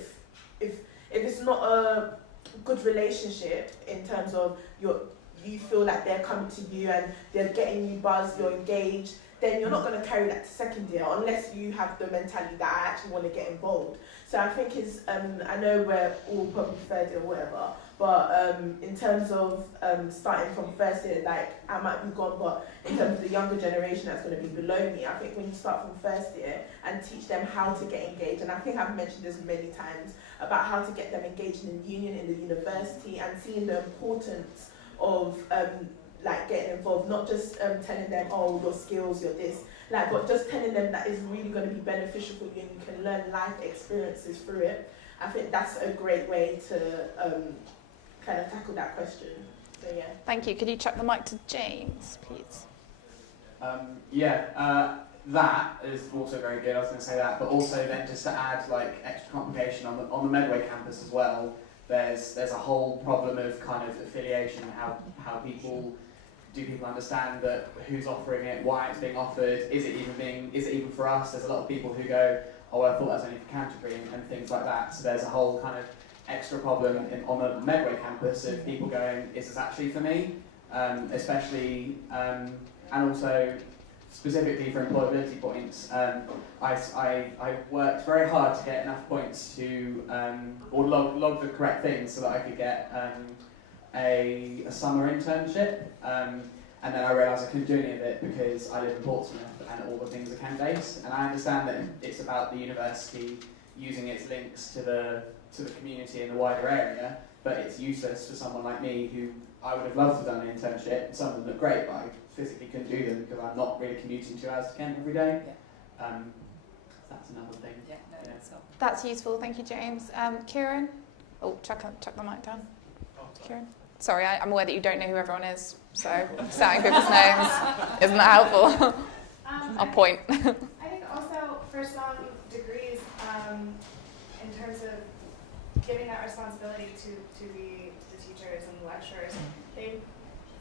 if it's not a good relationship in terms of you feel like they're coming to you and they're getting you buzzed, you're engaged, then you're not going to carry that to second year unless you have the mentality that I actually want to get involved. So I think it's, I know we're all probably third year or whatever, but in terms of starting from first year, like I might be gone, but in terms of the younger generation that's going to be below me, I think when you start from first year and teach them how to get engaged, and I think I've mentioned this many times about how to get them engaged in the union, in the university, and seeing the importance of like getting involved, not just telling them, oh, your skills, your this, Like, but just telling them that is really going to be beneficial for you and you can learn life experiences through it. I think that's a great way to kind of tackle that question. So yeah. Thank you. Could you chuck the mic to James, please? That is also very good. I was going to say that, but also then just to add like extra complication on the Medway campus as well. There's a whole problem of kind of affiliation, how people understand that who's offering it, why it's being offered, is it even for us? There's a lot of people who go, oh, well, I thought that was only for Canterbury and things like that. So there's a whole kind of extra problem on the Medway campus of people going, is this actually for me? Especially and also specifically for employability points. I worked very hard to get enough points to or log the correct things so that I could get a summer internship, and then I realised I couldn't do any of it because I live in Portsmouth and all the things are Kent-based, and I understand that it's about the university using its links to the community in the wider area, but it's useless for someone like me who I would have loved to have done an internship. Some of them look great, but I physically couldn't do them because I'm not really commuting 2 hours to Kent every day. That's another thing. That's useful. Thank you, James. Kieran? Oh, chuck the mic down. Kieran? Sorry, I'm aware that you don't know who everyone is, so starting people's names isn't that helpful. I'll point. I think also for some degrees, in terms of giving that responsibility to the teachers and the lecturers,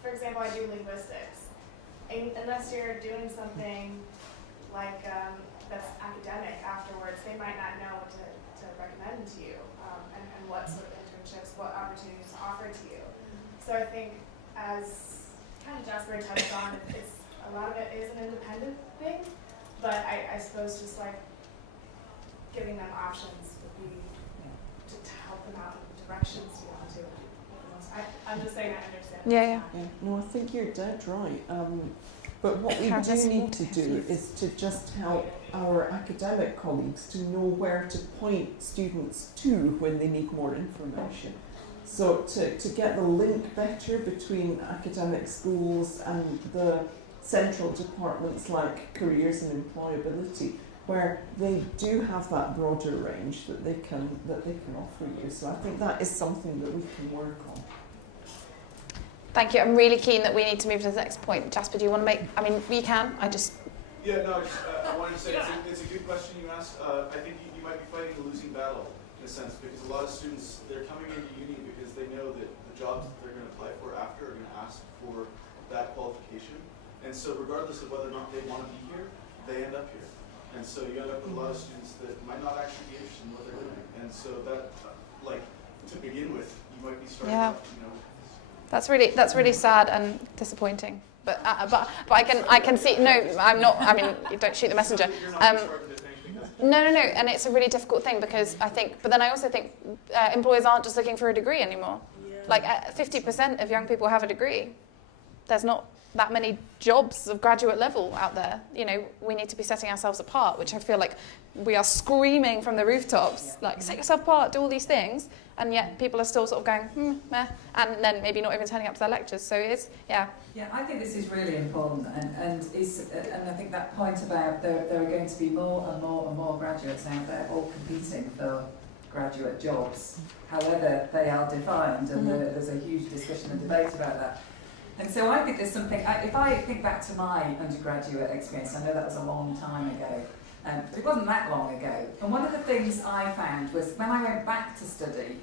for example, I do linguistics. Unless you're doing something like that's academic afterwards, they might not know what to recommend to you and what sort of internships, what opportunities to offer to you. So I think, as kind of Jasper touched on, a lot of it is an independent thing, but I suppose just like giving them options would be to help them out in directions you want to. I'm just saying I understand. Yeah. No, I think you're dead right. But what we do need to do is to just help our academic colleagues to know where to point students to when they need more information. So to get the link better between academic schools and the central departments like careers and employability, where they do have that broader range that they can offer you. So I think that is something that we can work on. Thank you. I'm really keen that we need to move to the next point. Jasper, do you want to make... I mean, we can. I wanted to say it's a good question you asked. I think you might be fighting a losing battle in a sense, because a lot of students, they're coming into uni because they know that the jobs that they're going to apply for after are going to ask for that qualification. And so regardless of whether or not they want to be here, they end up here. And so you end up with a lot of students that might not actually be interested in what they're doing. And so that, to begin with, you might be starting off, That's really sad and disappointing. But I can see. No, I'm not. I mean, don't shoot the messenger. No, and it's a really difficult thing because I think. But then I also think employers aren't just looking for a degree anymore. Like 50% of young people have a degree. There's not that many jobs of graduate level out there. We need to be setting ourselves apart, which I feel like we are screaming from the rooftops, like set yourself apart, do all these things, and yet people are still sort of going, meh, and then maybe not even turning up to their lectures. So it's, Yeah, I think this is really important, and I think that point about there are going to be more and more and more graduates out there all competing for graduate jobs, however they are defined, and there's a huge discussion and debate about that. And so I think there's something, if I think back to my undergraduate experience, I know that was a long time ago, but it wasn't that long ago. And one of the things I found was when I went back to study,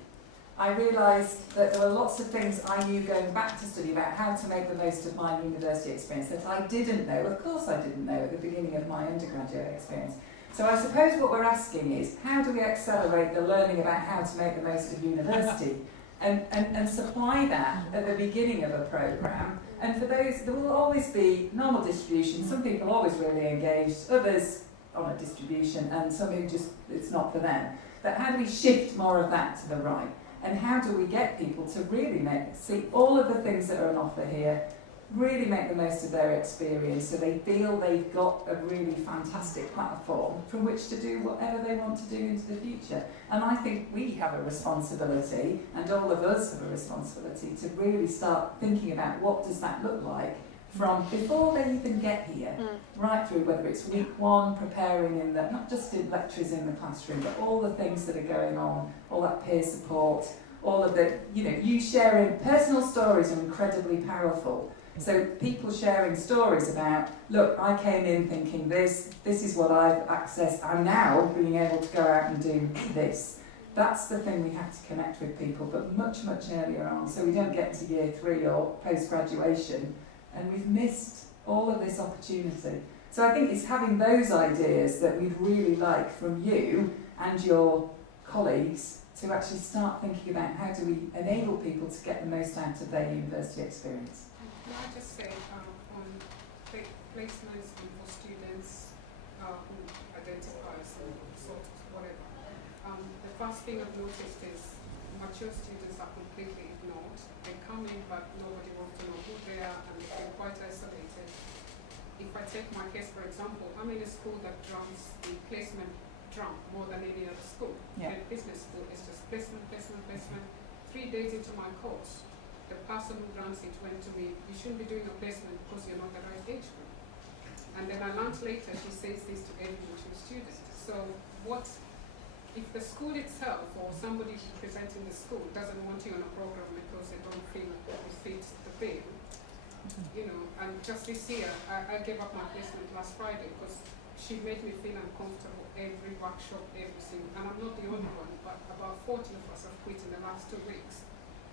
I realised that there were lots of things I knew going back to study about how to make the most of my university experience that I didn't know. Of course I didn't know at the beginning of my undergraduate experience. So I suppose what we're asking is, how do we accelerate the learning about how to make the most of university? And supply that at the beginning of a programme. And for those, there will always be normal distribution. Some people are always really engaged, others on a distribution, and some who just, it's not for them. But how do we shift more of that to the right? And how do we get people to really see all of the things that are on offer here, really make the most of their experience so they feel they've got a really fantastic platform from which to do whatever they want to do into the future. And I think we have a responsibility, and all of us have a responsibility, to really start thinking about what does that look like from before they even get here, right through, whether it's week one, preparing in the, not just in lectures in the classroom, but all the things that are going on, all that peer support, all of the, you sharing personal stories are incredibly powerful. So people sharing stories about, look, I came in thinking this is what I've accessed, I'm now being able to go out and do this. That's the thing we have to connect with people, but much, much earlier on, so we don't get to year 3 or post-graduation, and we've missed all of this opportunity. So I think it's having those ideas that we'd really like from you and your colleagues to actually start thinking about how do we enable people to get the most out of their university experience. Can I just say on placements and for students who identify some sort of whatever, the first thing I've noticed is mature students are completely ignored. They come in but nobody wants to know who they are and they feel quite isolated. If I take my case for example, I'm in a school that drums the placement drum more than any other school. Yeah. In business school, it's just placement, placement, placement. 3 days into my course, the person who runs it went to me, you shouldn't be doing a placement because you're not the right age group. And then I learned later she says this to every mature student. So what if the school itself or somebody representing the school doesn't want you on a program because they don't feel it fits the bill, and just this year I gave up my placement last Friday because she made me feel uncomfortable every workshop, every single, and I'm not the only one, but about 40 of us have quit in the last 2 weeks.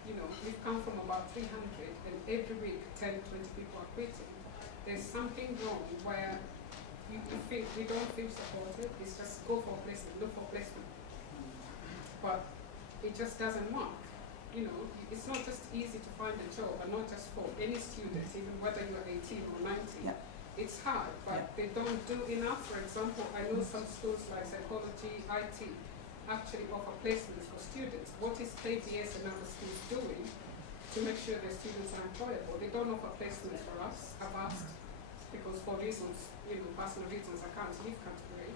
We've come from about 300 and every week 10, 20 people are quitting. There's something wrong where we don't feel supported. It's just go for placement, look for placement. But it just doesn't work. It's not just easy to find a job, and not just for any student, even whether you're 18 or 19. Yeah. It's hard, but they don't do enough. For example, I know some schools like psychology, IT, actually offer placements for students. What is KBS and other schools doing to make sure their students are employable? They don't offer placements for us, I've asked, because for reasons, personal reasons, I can't leave category.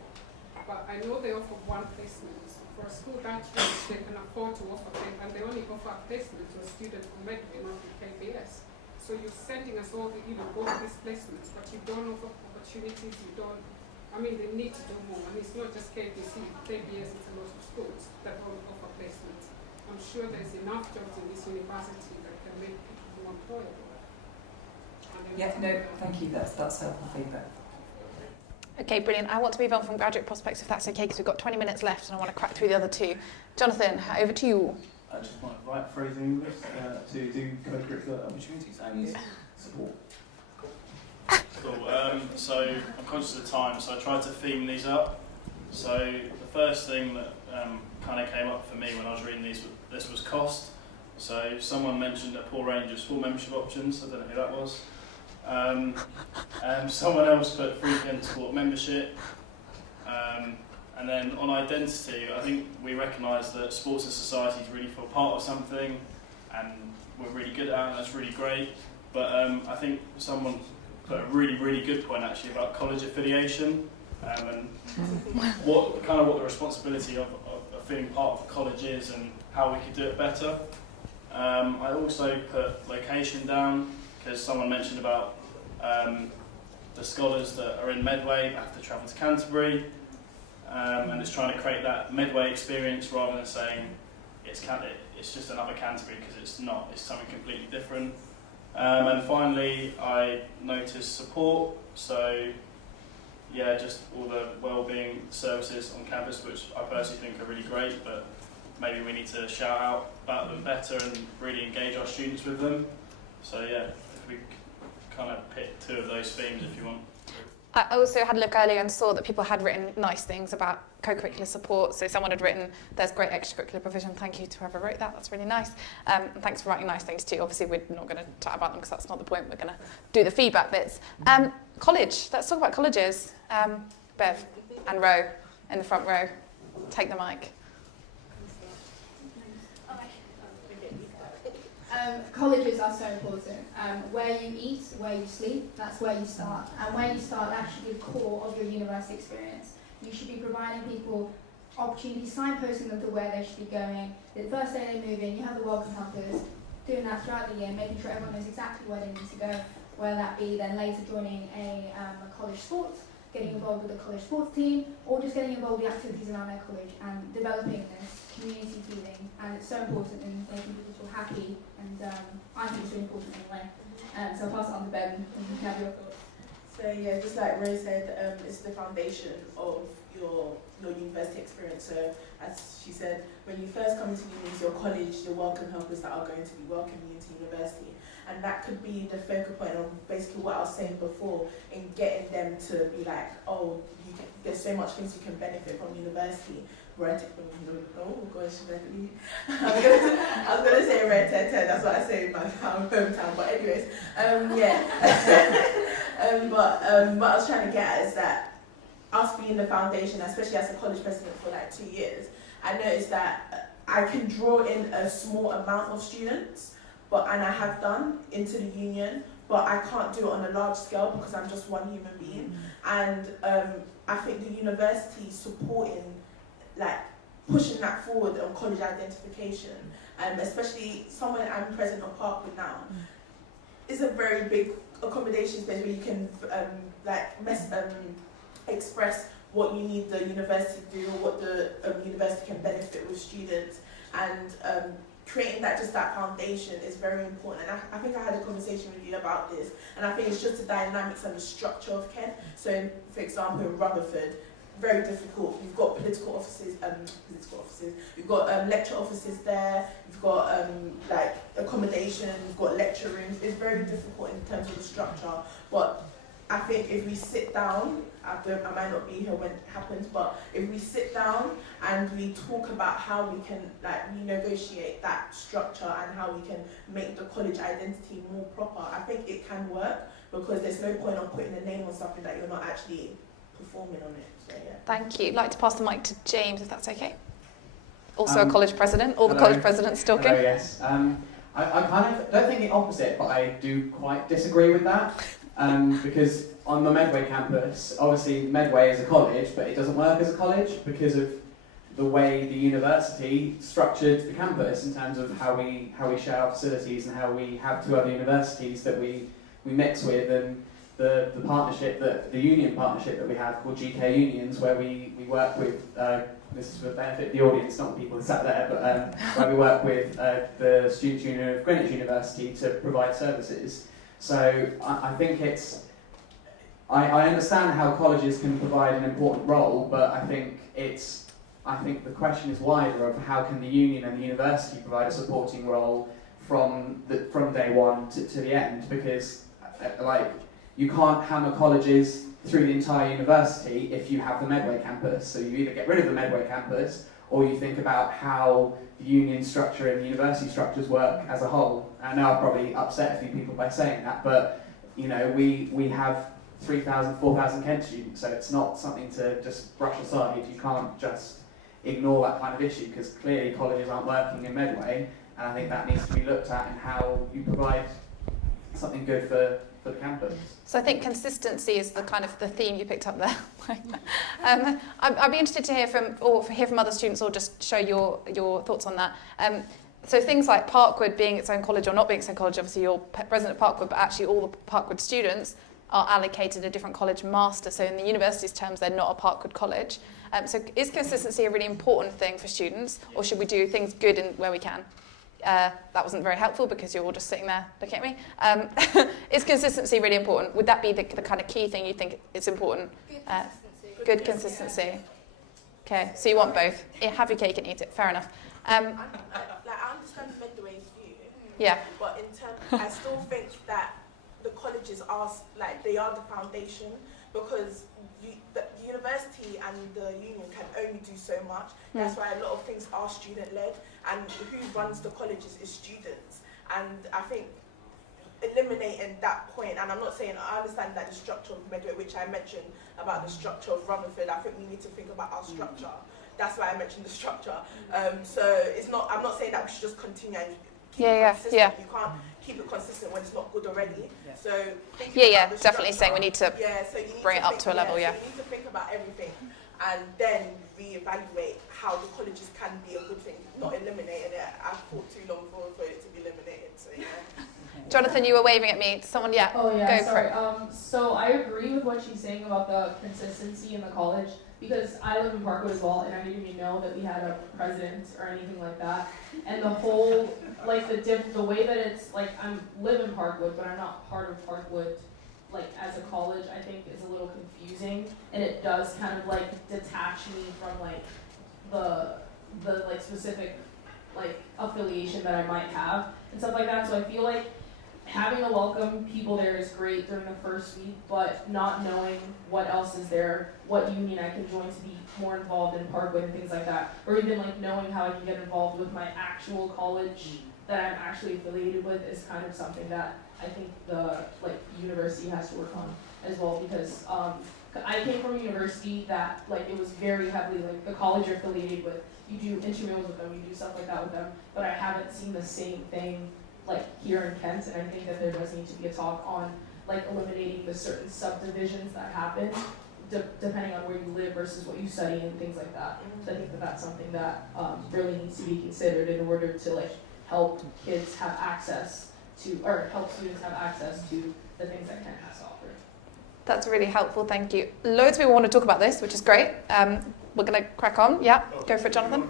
But I know they offer one placement. For a school that rich, they can afford to offer placement, and they only offer a placement to a student from Medway, not from KBS. So you're sending us all the, go to these placements, but you don't offer opportunities, they need to do more, and it's not just KBS, it's a lot of schools that don't offer placements. I'm sure there's enough jobs in this university that can make people more employable. Thank you, that's helpful feedback. Okay, brilliant. I want to move on from graduate prospects, if that's okay, because we've got 20 minutes left and I want to crack through the other 2. Jonathan, over to you. I just want right phrasing English to do co-curricular opportunities and support. Cool. So I'm conscious of the time, so I tried to theme these up. So the first thing that kind of came up for me when I was reading this was cost. So someone mentioned a poor range of school membership options. I don't know who that was. Someone else put free weekend sport membership. And then on identity, I think we recognise that sports and societies really feel part of something, and we're really good at it, and that's really great. But I think someone put a really, really good point actually about college affiliation, and what the responsibility of feeling part of the college is and how we could do it better. I also put location down because someone mentioned about the scholars that are in Medway have to travel to Canterbury. And it's trying to create that Medway experience rather than saying it's just another Canterbury, because it's not, it's something completely different. And finally, I noticed support, so just all the wellbeing services on campus, which I personally think are really great, but maybe we need to shout out about them better and really engage our students with them. So if we kind of pick 2 of those themes if you want. I also had a look earlier and saw that people had written nice things about co-curricular support. So someone had written, there's great extracurricular provision. Thank you to whoever wrote that. That's really nice. And thanks for writing nice things too. Obviously, we're not going to chat about them because that's not the point. We're going to do the feedback bits. College. Let's talk about colleges. Bev and Ro in the front row. Take the mic. Colleges are so important. Where you eat, where you sleep, that's where you start. And where you start, actually the core of your university experience. You should be providing people opportunities, signposting them to where they should be going. The first day they move in, you have the welcome helpers, doing that throughout the year, making sure everyone knows exactly where they need to go. whether that be then later joining a college sport, getting involved with the college sports team, or just getting involved with the activities around their college and developing this community feeling. And it's so important in making people happy, and I think it's really important anyway. So I'll pass it on to Ben, and you can have your thoughts. So yeah, just like Rose said, it's the foundation of your university experience. So as she said, when you first come into uni, your college, your welcome helpers that are going to be welcoming you into university. And that could be the focal point of basically what I was saying before, in getting them to be like, oh, there's so much things you can benefit from university. Oh gosh, I was gonna say red tete, that's what I say in my hometown, but anyways, yeah. But what I was trying to get at is that us being the foundation, especially as a college president for like 2 years, I noticed that I can draw in a small amount of students, and I have done into the union, but I can't do it on a large scale because I'm just one human being. And I think the university supporting, like pushing that forward on college identification, especially someone I'm president of Parkwood now, is a very big accommodation space where you can express what you need the university to do, or what the university can benefit with students, and creating that foundation is very important. And I think I had a conversation with you about this, and I think it's just the dynamics and the structure of Kent. So, for example, in Rutherford, very difficult. You've got political offices, you've got lecture offices there, you've got like accommodation, you've got lecture rooms. It's very difficult in terms of the structure. But I think if we sit down, I might not be here when it happens, but if we sit down and we talk about how we can renegotiate that structure and how we can make the college identity more proper, I think it can work, because there's no point on putting a name on something that you're not actually performing on it. So, yeah. Thank you. I'd like to pass the mic to James, if that's okay. Also a college president. All the college presidents talking. Hello, yes. I kind of don't think the opposite, but I do quite disagree with that. Because on the Medway campus, obviously Medway is a college, but it doesn't work as a college because of the way the university structured the campus in terms of how we share our facilities and how we have 2 other universities that we mix with, and the partnership, the union partnership that we have called GK Unions, where we work with, this is for the benefit of the audience, not the people that sat there, but where we work with the Students' Union of Greenwich University to provide services. So I think I understand how colleges can provide an important role, but I think the question is wider of how can the union and the university provide a supporting role from day one to the end, because you can't hammer colleges through the entire university if you have the Medway campus. So you either get rid of the Medway campus, or you think about how the union structure and the university structures work as a whole. I know I've probably upset a few people by saying that, but we have 3,000, 4,000 Kent students, so it's not something to just brush aside. You can't just ignore that kind of issue, because clearly colleges aren't working in Medway, and I think that needs to be looked at in how you provide something good for the campus. So I think consistency is the kind of the theme you picked up there. I'd be interested to hear from other students, or just show your thoughts on that. So things like Parkwood being its own college or not being its own college, obviously you're president of Parkwood, but actually all the Parkwood students are allocated a different college master. So in the university's terms, they're not a Parkwood college. So is consistency a really important thing for students, or should we do things good where we can? That wasn't very helpful because you're all just sitting there looking at me. Is consistency really important? Would that be the kind of key thing you think is important? Good consistency. Okay, so you want both. Have your cake and eat it. Fair enough. I understand Medway's view. Yeah. But in terms, I still think that the colleges are they are the foundation, because the university and the union can only do so much. That's why a lot of things are student-led, and who runs the colleges is students. And I think eliminating that point, and I'm not saying, I understand that the structure of Medway, which I mentioned about the structure of Rutherford, I think we need to think about our structure. That's why I mentioned the structure. So it's not, I'm not saying that we should just continue and keep it consistent. You can't keep it consistent when it's not good already. So definitely saying we need to bring it up to a level. So you need to think about everything. and then reevaluate how the colleges can be a good thing, not eliminating it. I've fought too long for it to be eliminated, so yeah. Jonathan, you were waving at me. Someone, yeah, Oh yeah, go sorry. for it. So I agree with what she's saying about the consistency in the college, because I live in Parkwood as well, and I didn't even know that we had a president or anything like that. And the whole, like the way that it's like, I live in Parkwood, but I'm not part of Parkwood, like as a college, I think is a little confusing, and it does kind of like detach me from like the like specific like affiliation that I might have and stuff like that. So I feel like having a welcome people there is great during the first week, but not knowing what else is there, what union I can join to be more involved in Parkwood and things like that, or even like knowing how I can get involved with my actual college that I'm actually affiliated with is kind of something that I think the like university has to work on as well, because I came from a university that like it was very heavily like the college you're affiliated with, you do intramurals with them, you do stuff like that with them, but I haven't seen the same thing like here in Kent, and I think that there does need to be a talk on like eliminating the certain subdivisions that happen depending on where you live versus what you study and things like that. So I think that that's something that really needs to be considered in order to like help kids have access to, or help students have access to the things that Kent has to offer. That's really helpful, thank you. Loads of people want to talk about this, which is great. We're going to crack on. Yeah, go for it, Jonathan.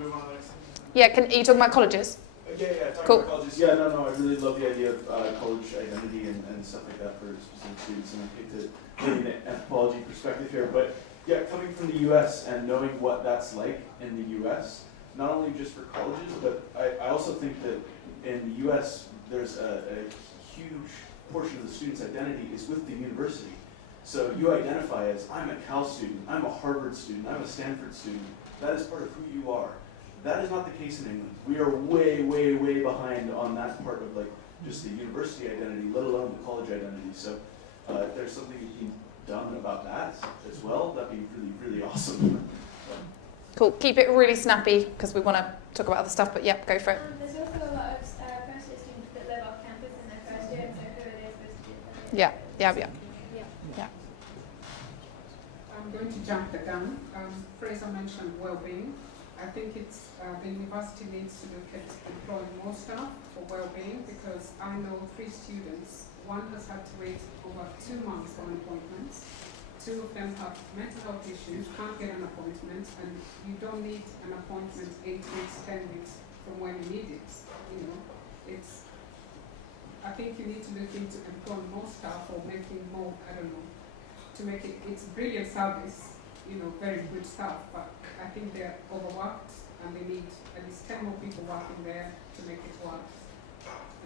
Yeah, are you talking about colleges? Yeah, cool. About colleges. Yeah, no, I really love the idea of college identity and stuff like that for specific students, and I hate to put an anthropology perspective here, but yeah, coming from the US and knowing what that's like in the US, not only just for colleges, but I also think that in the US, there's a huge portion of the student's identity is with the university. So you identify as, I'm a Cal student, I'm a Harvard student, I'm a Stanford student. That is part of who you are. That is not the case in England. We are way, way, way behind on that part of like just the university identity, let alone the college identity. So if there's something to be done about that as well, that'd be really, really awesome. Cool. Keep it really snappy because we want to talk about other stuff, but yep, go for it. There's also a lot of first year students that live off campus in their first year, so who are they supposed to be? Yeah. I'm going to jump the gun. Fraser mentioned well-being. I think it's the university needs to look at employing more staff for well-being, because I know 3 students. One has had to wait over 2 months for an appointment. 2 of them have mental health issues, can't get an appointment, and you don't need an appointment 8 weeks, 10 weeks from when you need it. You know, I think you need to look into employing more staff or making more, I don't know, to make it's brilliant service, you know, very good staff, but I think they're overworked and they need at least 10 more people working there to make it work.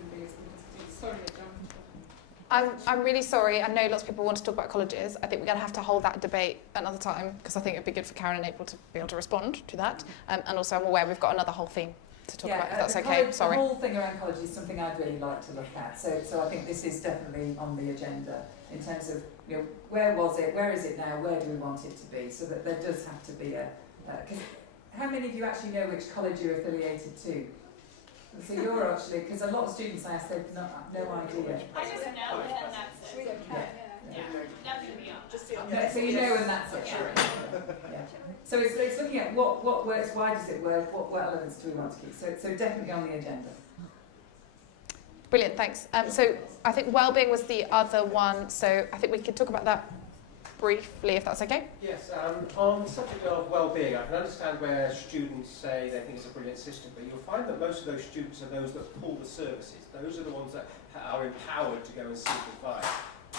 And sorry, I jumped. I'm really sorry. I know lots of people want to talk about colleges. I think we're going to have to hold that debate another time, because I think it would be good for Karen and April to be able to respond to that. And also I'm aware we've got another whole theme to talk about, if that's okay. Sorry. The whole thing around college is something I'd really like to look at. So I think this is definitely on the agenda in terms of, you know, where was it, where is it now, where do we want it to be, so that there does have to be a... Cause how many of you actually know which college you're affiliated to? So you're actually, because a lot of students I ask, they've no idea. I just know it and that's it. Yeah. Nothing beyond. Just see on No, so you know and that's it. Yeah. So it's looking at what works, why does it work, what elements do we want to keep. So definitely on the agenda. Brilliant, thanks. So I think well-being was the other one, so I think we could talk about that briefly, if that's okay. Yes, on the subject of well-being, I can understand where students say they think it's a brilliant system, but you'll find that most of those students are those that pull the services. Those are the ones that are empowered to go and seek advice.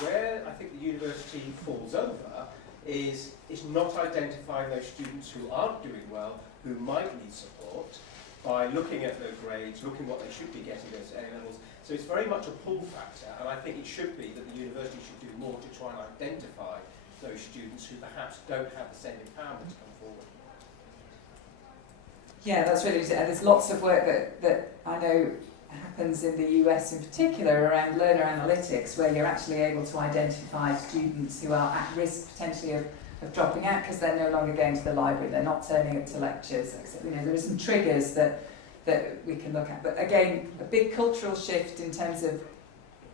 Where I think the university falls over is not identifying those students who aren't doing well, who might need support, by looking at their grades, looking what they should be getting at A levels. So it's very much a pull factor, and I think it should be that the university should do more to try and identify those students who perhaps don't have the same empowerment to come forward. Yeah, that's really interesting. And there's lots of work that I know happens in the US in particular around learner analytics, where you're actually able to identify students who are at risk potentially of dropping out because they're no longer going to the library, they're not turning up to lectures. You know, there are some triggers that we can look at. But again, a big cultural shift in terms of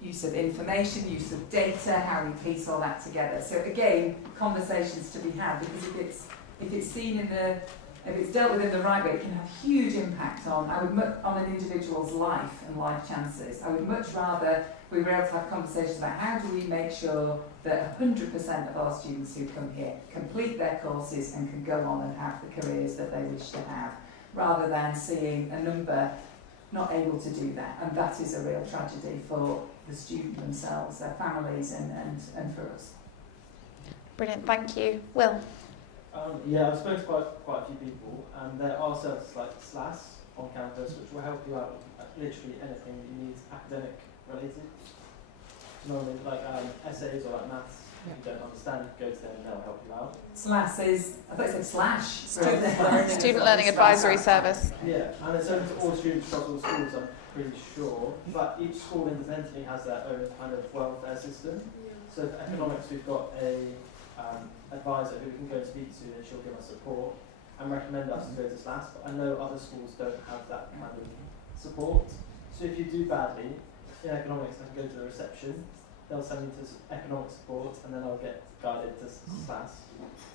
use of information, use of data, how we piece all that together. So again, conversations to be had, because if it's seen if it's dealt with in the right way, it can have huge impact on an individual's life and life chances. I would much rather we were able to have conversations about how do we make sure that 100% of our students who come here complete their courses and can go on and have the careers that they wish to have, rather than seeing a number not able to do that. And that is a real tragedy for the student themselves, their families, and for us. Brilliant, thank you. Will? Yeah, I've spoken to quite a few people, and there are services like SLAS on campus which will help you out with literally anything that you need academic related. You know what I mean? Like essays or like maths, if you don't understand, you go to them and they'll help you out. SLAS is, I thought it said slash. Student Learning Advisory Service. Yeah, and it's open to all students across all schools, I'm pretty sure. But each school independently has their own kind of welfare system. So for economics, we've got a advisor who we can go and speak to, and she'll give us support and recommend us to go to SLAS. But I know other schools don't have that kind of support. So if you do badly in economics, I can go to the reception. They'll send me to economic support, and then I'll get guided to SLAS.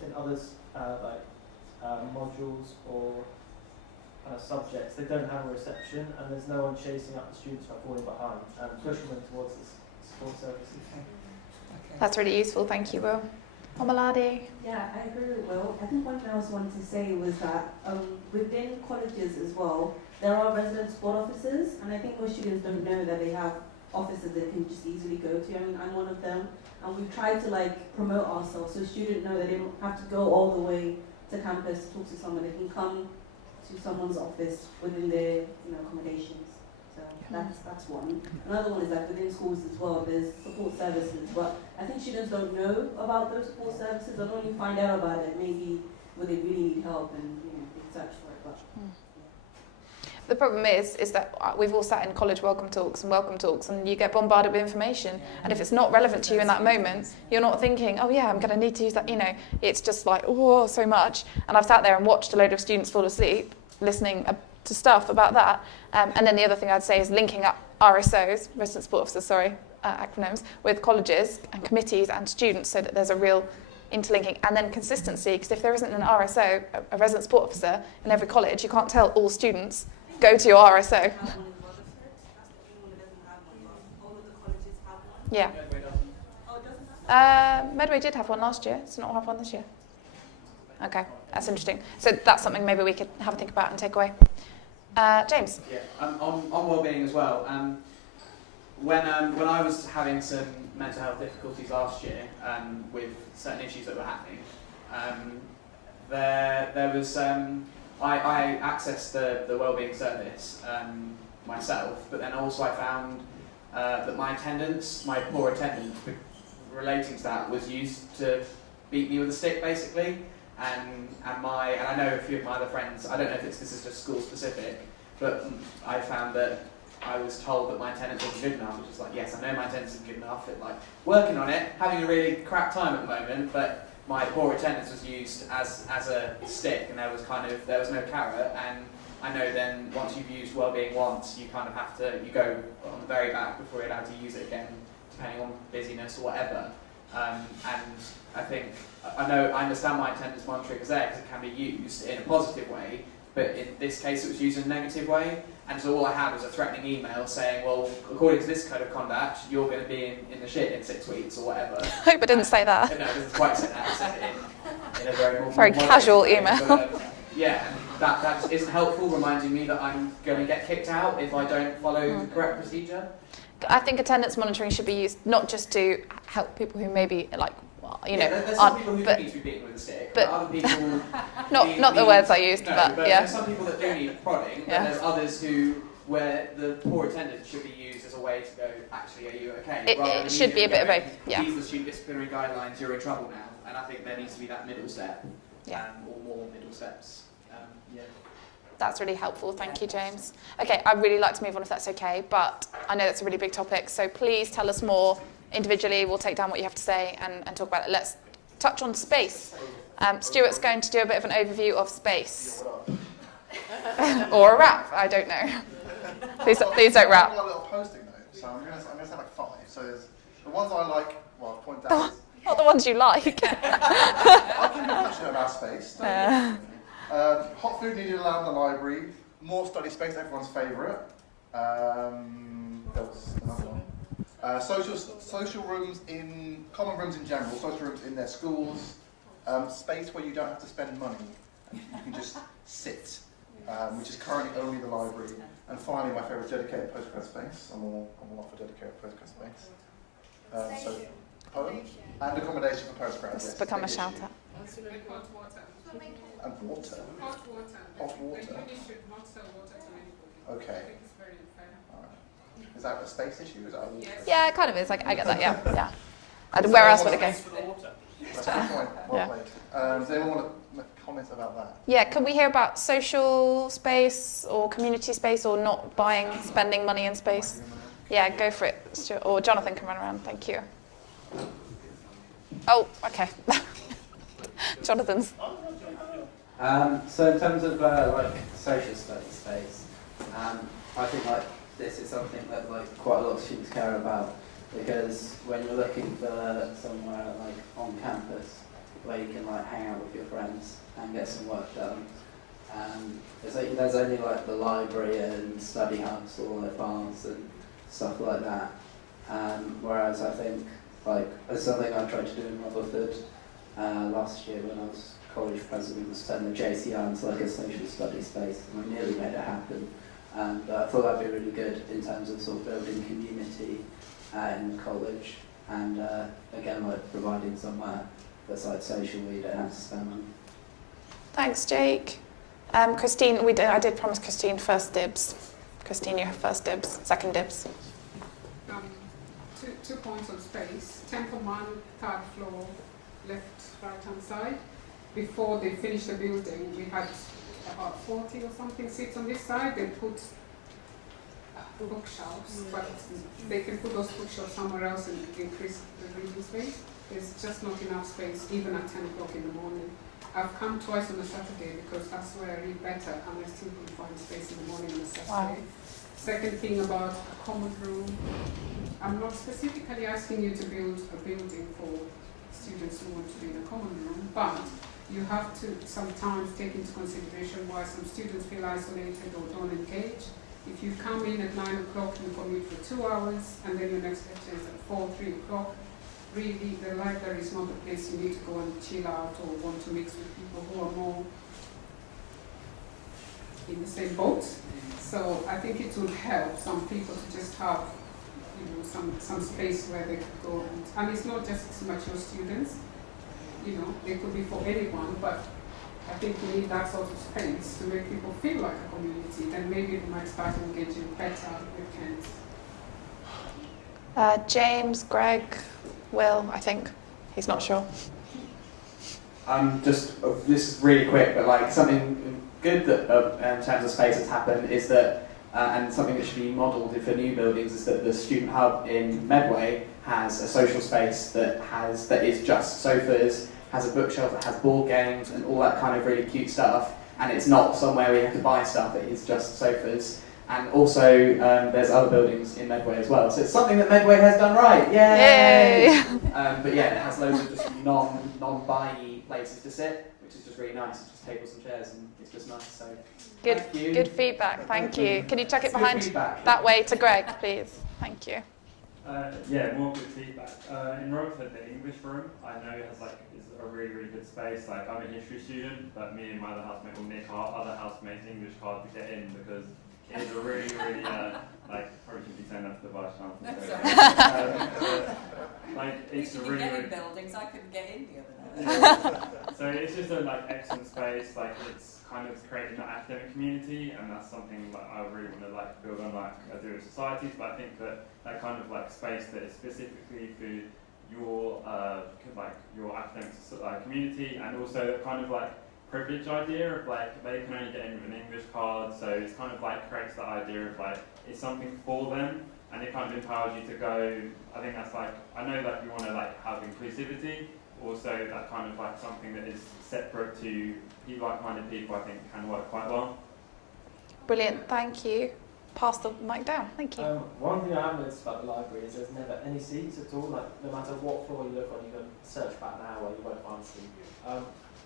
In others, modules or subjects, they don't have a reception, and there's no one chasing up the students who are falling behind and pushing them towards the support services. That's really useful, thank you, Will. Omalade? Yeah, I agree with Will. I think one thing I also wanted to say was that within colleges as well, there are resident support officers, and I think most students don't know that they have offices they can just easily go to. I mean, I'm one of them, and we've tried to promote ourselves so students know that they don't have to go all the way to campus to talk to someone. They can come to someone's office within their accommodations. So that's one. Another one is that within schools as well, there's support services, but I think students don't know about those support services, and when you find out about it, maybe when they really need help and they search for it. But the problem is that we've all sat in college welcome talks, and you get bombarded with information. And if it's not relevant to you in that moment, you're not thinking, oh yeah, I'm going to need to use that. It's just like, oh, so much. And I've sat there and watched a load of students fall asleep listening to stuff about that. And then the other thing I'd say is linking up RSOs, resident support officers, acronyms, with colleges and committees and students, so that there's a real interlinking, and then consistency, because if there isn't an RSO, a resident support officer, in every college, you can't tell all students, go to your RSO. Yeah. Medway did have one last year, it's not have one this year. Okay, that's interesting. So that's something maybe we could have a think about and take away. James? Yeah, on wellbeing as well. When I was having some mental health difficulties last year with certain issues that were happening, there was I accessed the wellbeing service myself, but then also I found that my poor attendance relating to that was used to beat me with a stick, basically. And I know a few of my other friends, I don't know if this is just school specific, but I found that I was told that my attendance wasn't good enough, which is like, yes, I know my attendance isn't good enough, working on it, having a really crap time at the moment, but my poor attendance was used as a stick, and there was no carrot. And I know then once you've used wellbeing once, you kind of have to, you go on the very back before you're allowed to use it again, depending on busyness or whatever. And I think, I understand my attendance monitoring is there because it can be used in a positive way, but in this case it was used in a negative way. And so all I had was a threatening email saying, well, according to this code of conduct, you're going to be in the shit in 6 weeks or whatever. I hope it didn't say that. No, it doesn't quite say that. It said it in a very casual email. But, yeah, and that just isn't helpful, reminding me that I'm going to get kicked out if I don't follow the correct procedure. I think attendance monitoring should be used not just to help people who maybe there's some people who do need to be beaten with a stick, but other people not the words I used, but yeah. There's some people that do need prodding, yeah. And there's others where the poor attendance should be used as a way to go, actually, are you okay? It should be a bit of both, yeah. These are the student disciplinary guidelines, you're in trouble now, and I think there needs to be that middle step, or more middle steps. That's really helpful, thank you, James. Okay, I'd really like to move on if that's okay, but I know that's a really big topic, so please tell us more individually. We'll take down what you have to say and talk about it. Let's touch on space. Stuart's going to do a bit of an overview of space. Or a rap, I don't know. Please don't rap. I've got a little posting note, so I'm going to say like 5. So there's the ones I like, well, I've pointed out. Not the ones you like. I'll give you a question about space. Hot food needed allowed in the library. More study space, everyone's favourite. There was another one. Social rooms in common rooms in general. Social rooms in their schools. Space where you don't have to spend money. You can just sit, which is currently only the library. And finally, my favourite, dedicated postgrad space. I'm all off for dedicated postgrad space. So, pardon? And accommodation for postgrads. This has yes, become a big shout issue. out. Hot water. And water. Hot water. Hot water. The uni should not sell water to anybody. Okay. I think it's very unfair. Right. Is that a space issue? Is that a water issue? Yeah, it kind of is. I get that. Yeah. And where else would it go? That's a good point. Well played. Does anyone want to comment about that? Yeah. Can we hear about social space or community space or not spending money in space? Yeah, go for it, Stuart. Or Jonathan can run around. Thank you. Oh, okay. Jonathan's. So in terms of like social study space, I think like this is something that like quite a lot of students care about, because when you're looking for somewhere like on campus where you can like hang out with your friends and get some work done, there's only like the library and study hubs or like bars and stuff like that. Whereas I think like it's something I tried to do in Rutherford last year when I was college president, was turn the JCR into like a social study space, and we nearly made it happen. But I thought that'd be really good in terms of sort of building community in the college, and again like providing somewhere that's like social where you don't have to spend money. Thanks, Jake. Christine, I did promise Christine first dibs. Christine, you have first dibs, second dibs. Two points on space. Temple 1, third floor, left, right-hand side. Before they finished the building, we had about 40 or something seats on this side. They put bookshelves, but they can put those bookshelves somewhere else and increase the reading space. There's just not enough space, even at 10 o'clock in the morning. I've come twice on a Saturday because that's where I read better, and I still couldn't find space in the morning on a Saturday. Wow. Second thing about a common room, I'm not specifically asking you to build a building for students who want to be in a common room, but you have to sometimes take into consideration why some students feel isolated or don't engage. If you come in at 9 o'clock, you commute for 2 hours, and then your next lecture is at 4, 3 o'clock, really the library is not the place you need to go and chill out or want to mix with people who are more in the same boat. So I think it would help some people to just have, some space where they could go, and it's not just mature students. It could be for anyone, but I think we need that sort of space to make people feel like a community, then maybe we might start engaging better with Kent. James, Greg, Will, I think. He's not sure. This is really quick, but like something good that in terms of space that's happened is that, and something that should be modelled for new buildings, is that the student hub in Medway has a social space that is just sofas, has a bookshelf that has board games and all that kind of really cute stuff, and it's not somewhere where you have to buy stuff, it is just sofas. And also there's other buildings in Medway as well, so it's something that Medway has done right. Yay! But yeah, it has loads of just non-buy-y places to sit, which is just really nice. It's just tables and chairs, and it's just nice. So good feedback. Thank you. Can you chuck it behind that way to Greg, please? Thank you. Yeah, more good feedback. In Rutherford, the English room, I know is a really, really good space. Like, I'm a history student, but me and my other housemate will nick our other housemate's English card to get in because it is a really, really, probably shouldn't be saying that to the Vice Chancellor. It's a really, really... buildings, I couldn't get in the other night. So it's just a, excellent space, it's kind of creating that academic community, and that's something I really want to build on do with societies, but I think that kind of space that is specifically for your academic community, and also that kind of privilege idea of they can only get in with an English card, so it's kind of creates that idea of it's something for them, and it kind of empowers you to go. I think that's I know that you want to have inclusivity, also that kind of something that is separate to like-minded people, I think can work quite well. Brilliant, thank you. pass the mic down. Thank you. One thing I have noticed about the library is there's never any seats at all. Like, no matter what floor you look on, you can search about an hour, you won't find a seat.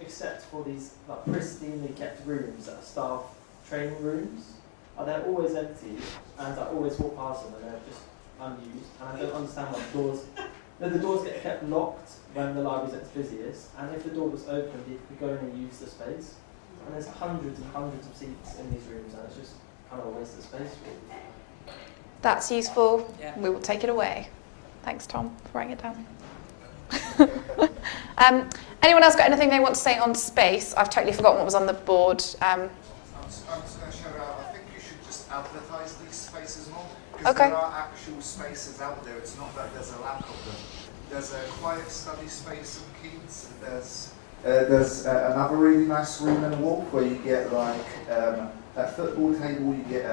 Except for these like pristinely kept rooms that are staff training rooms. They're always empty, and I always walk past them and they're just unused. And I don't understand why the doors get kept locked when the library's at its busiest, and if the door was open, people could go in and use the space. And there's hundreds and hundreds of seats in these rooms, and it's just kind of a waste of space, really. That's useful. Yeah. We will take it away. Thanks, Tom, for writing it down. Anyone else got anything they want to say on space? I've totally forgotten what was on the board. I'm just going to shout out, I think you should just advertise these spaces more. Because Okay. there are actual spaces out there. It's not that there's a lack of them. There's a quiet study space in Keats. There's another really nice room and walk where you get like a football table, you get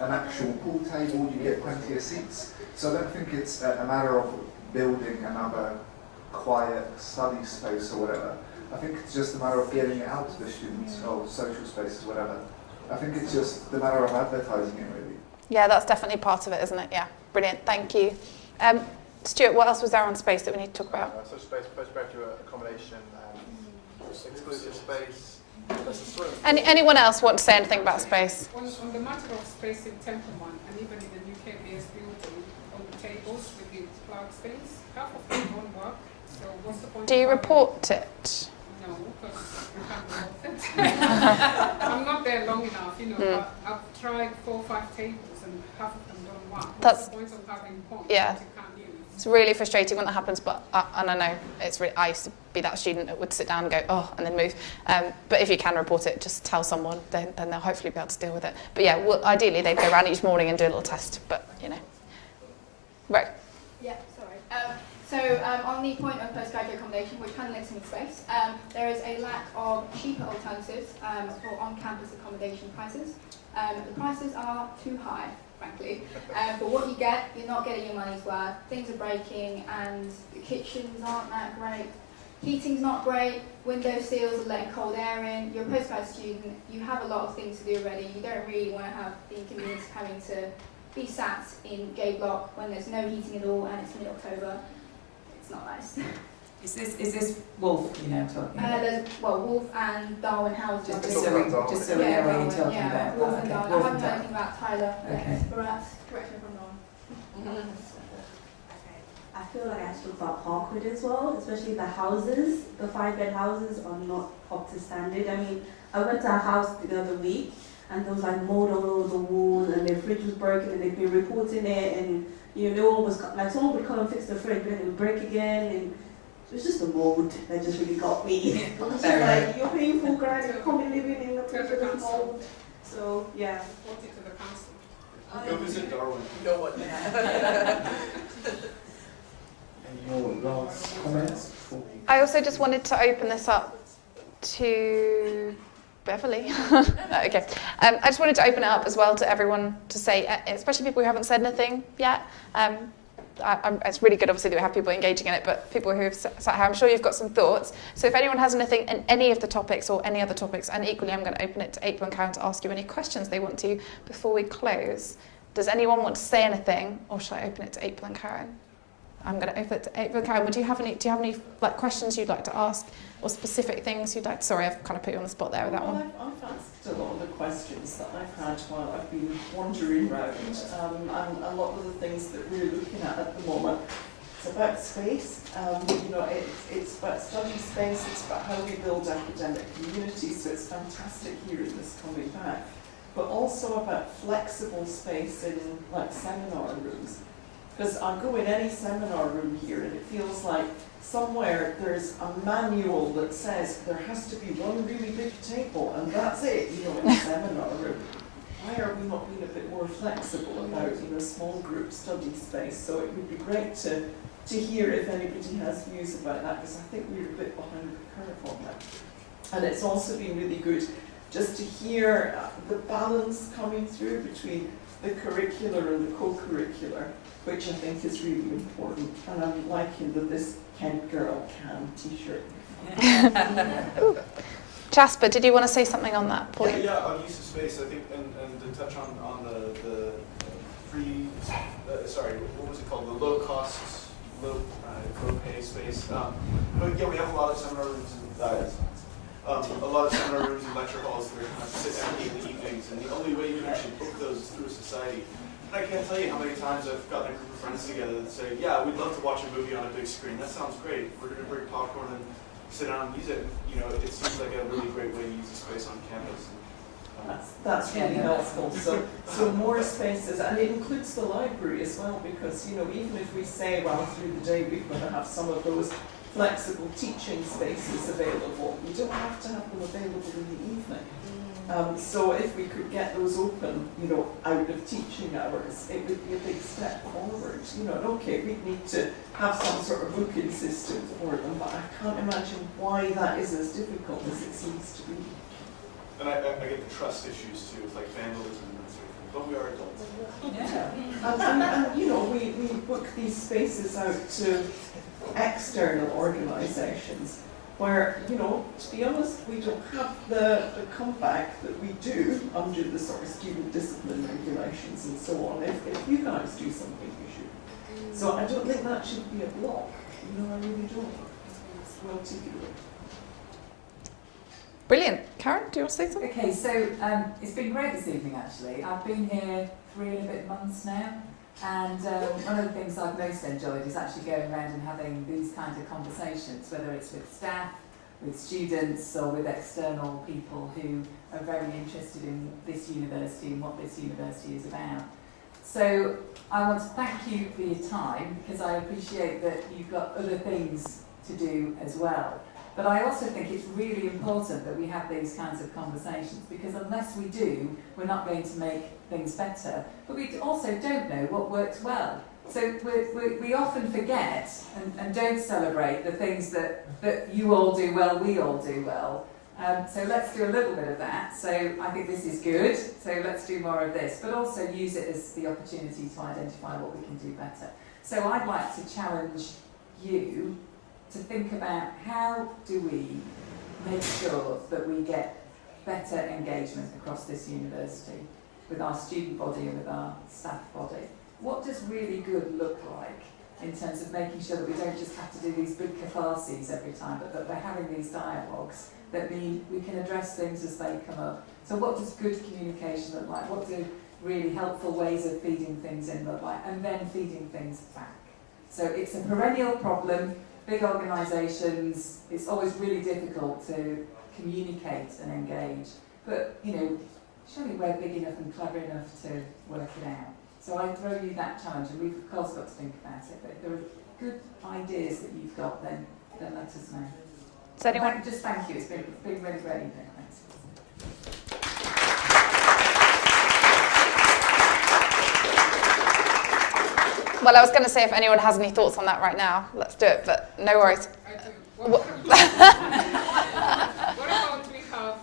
an actual pool table, you get plenty of seats. So I don't think it's a matter of building another quiet study space or whatever. I think it's just a matter of getting it out to the students or social spaces, whatever. I think it's just the matter of advertising it, really. Yeah, that's definitely part of it, isn't it? Yeah, brilliant. Thank you. Stuart, what else was there on space that we need to talk about? So space, postgraduate accommodation, exclusive space. Anyone else want to say anything about space? On the matter of space in Templeman and even in the UK-based building, on the tables with the plug things, half of them don't work. So what's the point? Do you report it? No, because we can't report it. I'm not there long enough, but I've tried 4 or 5 tables and half of them don't work. What's the point of having points that you can't use? It's really frustrating when that happens, but and I know I used to be that student that would sit down and go, oh, and then move. But if you can report it, just tell someone, then they'll hopefully be able to deal with it. But yeah, well, ideally they'd go around each morning and do a little test, but Right. Yeah, sorry. So on the point of postgraduate accommodation, which kind of links in with space, there is a lack of cheaper alternatives for on-campus accommodation prices. The prices are too high, frankly. For what you get, you're not getting your money's worth. Things are breaking and the kitchens aren't that great. Heating's not great, window seals are letting cold air in. You're a postgrad student, you have a lot of things to do already. You don't really want to have the inconvenience of having to be sat in Gay Block when there's no heating at all and it's mid-October. It's not nice. Is this Wolf you know talking about? There's, Wolf and Darwin House. Just so we know what you're talking about. Wolf and Okay. Darwin. Wolf I and haven't heard anything about Tyler. Okay. But correct me if I'm wrong. I feel like I have to talk about Parkwood as well, especially the houses. The 5-bed houses are not up to standard. I mean, I went to a house the other week and there was like mold all over the walls and their fridge was broken and they'd been reporting it and no one was, like someone would come and fix the fridge but then it would break again and it was just the mold that just really got me. It was just like, you're paying full grand, you're coming living in the place with mold. So, yeah. Report it to the council. Go visit Darwin. You know what? Any more last comments? I also just wanted to open this up to Beverly. Okay. I just wanted to open it up as well to everyone to say, especially people who haven't said anything yet. It's really good, obviously, that we have people engaging in it, but people who have sat here, I'm sure you've got some thoughts. So if anyone has anything in any of the topics or any other topics, and equally I'm going to open it to April and Karen to ask you any questions they want to before we close. Does anyone want to say anything, or should I open it to April and Karen? I'm going to open it to April and Karen. Do you have any like questions you'd like to ask, or specific things you'd like to... Sorry, I've kind of put you on the spot there with that one. I've asked a lot of the questions that I've had while I've been wandering around, and a lot of the things that we're looking at the moment. It's about space, it's about study space, it's about how we build academic communities, so it's fantastic hearing this coming back. But also about flexible space in like seminar rooms. Because I go in any seminar room here and it feels like somewhere there's a manual that says there has to be one really big table and that's it, in a seminar room. Why are we not being a bit more flexible about small group study space? So it would be great to hear if anybody has views about that, because I think we're a bit behind the curve on that. And it's also been really good just to hear the balance coming through between the curricular and the co-curricular, which I think is really important. And I'm liking this Kent Girl Can t-shirt. Jasper, did you want to say something on that point? Yeah, on use of space, I think, and to touch on the what was it called? The low cost, low pay space. Yeah, we have a lot of seminar rooms and lecture halls that are kind of sit empty in the evenings, and the only way you can actually book those is through a society. And I can't tell you how many times I've gotten a group of friends together that say, yeah, we'd love to watch a movie on a big screen. That sounds great. We're going to bring popcorn and sit down and use it. You know, it seems like a really great way to use the space on campus. That's really helpful. So more spaces, and it includes the library as well, because even if we say, well, through the day we're going to have some of those flexible teaching spaces available, we don't have to have them available in the evening. So if we could get those open, out of teaching hours, it would be a big step forward. Okay, we need to have some sort of booking system for them, but I can't imagine why that is as difficult as it seems to be. And I get the trust issues too, with like vandalism and that sort of thing. But we are adults. Yeah. And we book these spaces out to external organisations where, to be honest, we don't have the comeback that we do under the sort of student discipline regulations and so on. If you guys do something, you should. So I don't think that should be a block. I really don't. Well, take it away. Brilliant. Karen, do you want to say something? Okay, so it's been great this evening actually. I've been here 3 and a bit months now, and one of the things I've most enjoyed is actually going around and having these kinds of conversations, whether it's with staff, with students, or with external people who are very interested in this university and what this university is about. So I want to thank you for your time, because I appreciate that you've got other things to do as well. But I also think it's really important that we have these kinds of conversations, because unless we do, we're not going to make things better. But we also don't know what works well. So we often forget and don't celebrate the things that you all do well, we all do well. So let's do a little bit of that. So I think this is good, so let's do more of this. But also use it as the opportunity to identify what we can do better. So I'd like to challenge you to think about how do we make sure that we get better engagement across this university with our student body and with our staff body. What does really good look like in terms of making sure that we don't just have to do these big catharses every time, but that we're having these dialogues that mean we can address things as they come up. So what does good communication look like? What do really helpful ways of feeding things in look like? And then feeding things back. So it's a perennial problem. Big organisations, it's always really difficult to communicate and engage. But, surely we're big enough and clever enough to work it out. So I throw you that challenge, and we've of course got to think about it. But if there are good ideas that you've got, then let us know. Does anyone just thank you. It's been really great evening. Thanks. Well, I was going to say if anyone has any thoughts on that right now, let's do it, but no worries. What about we have,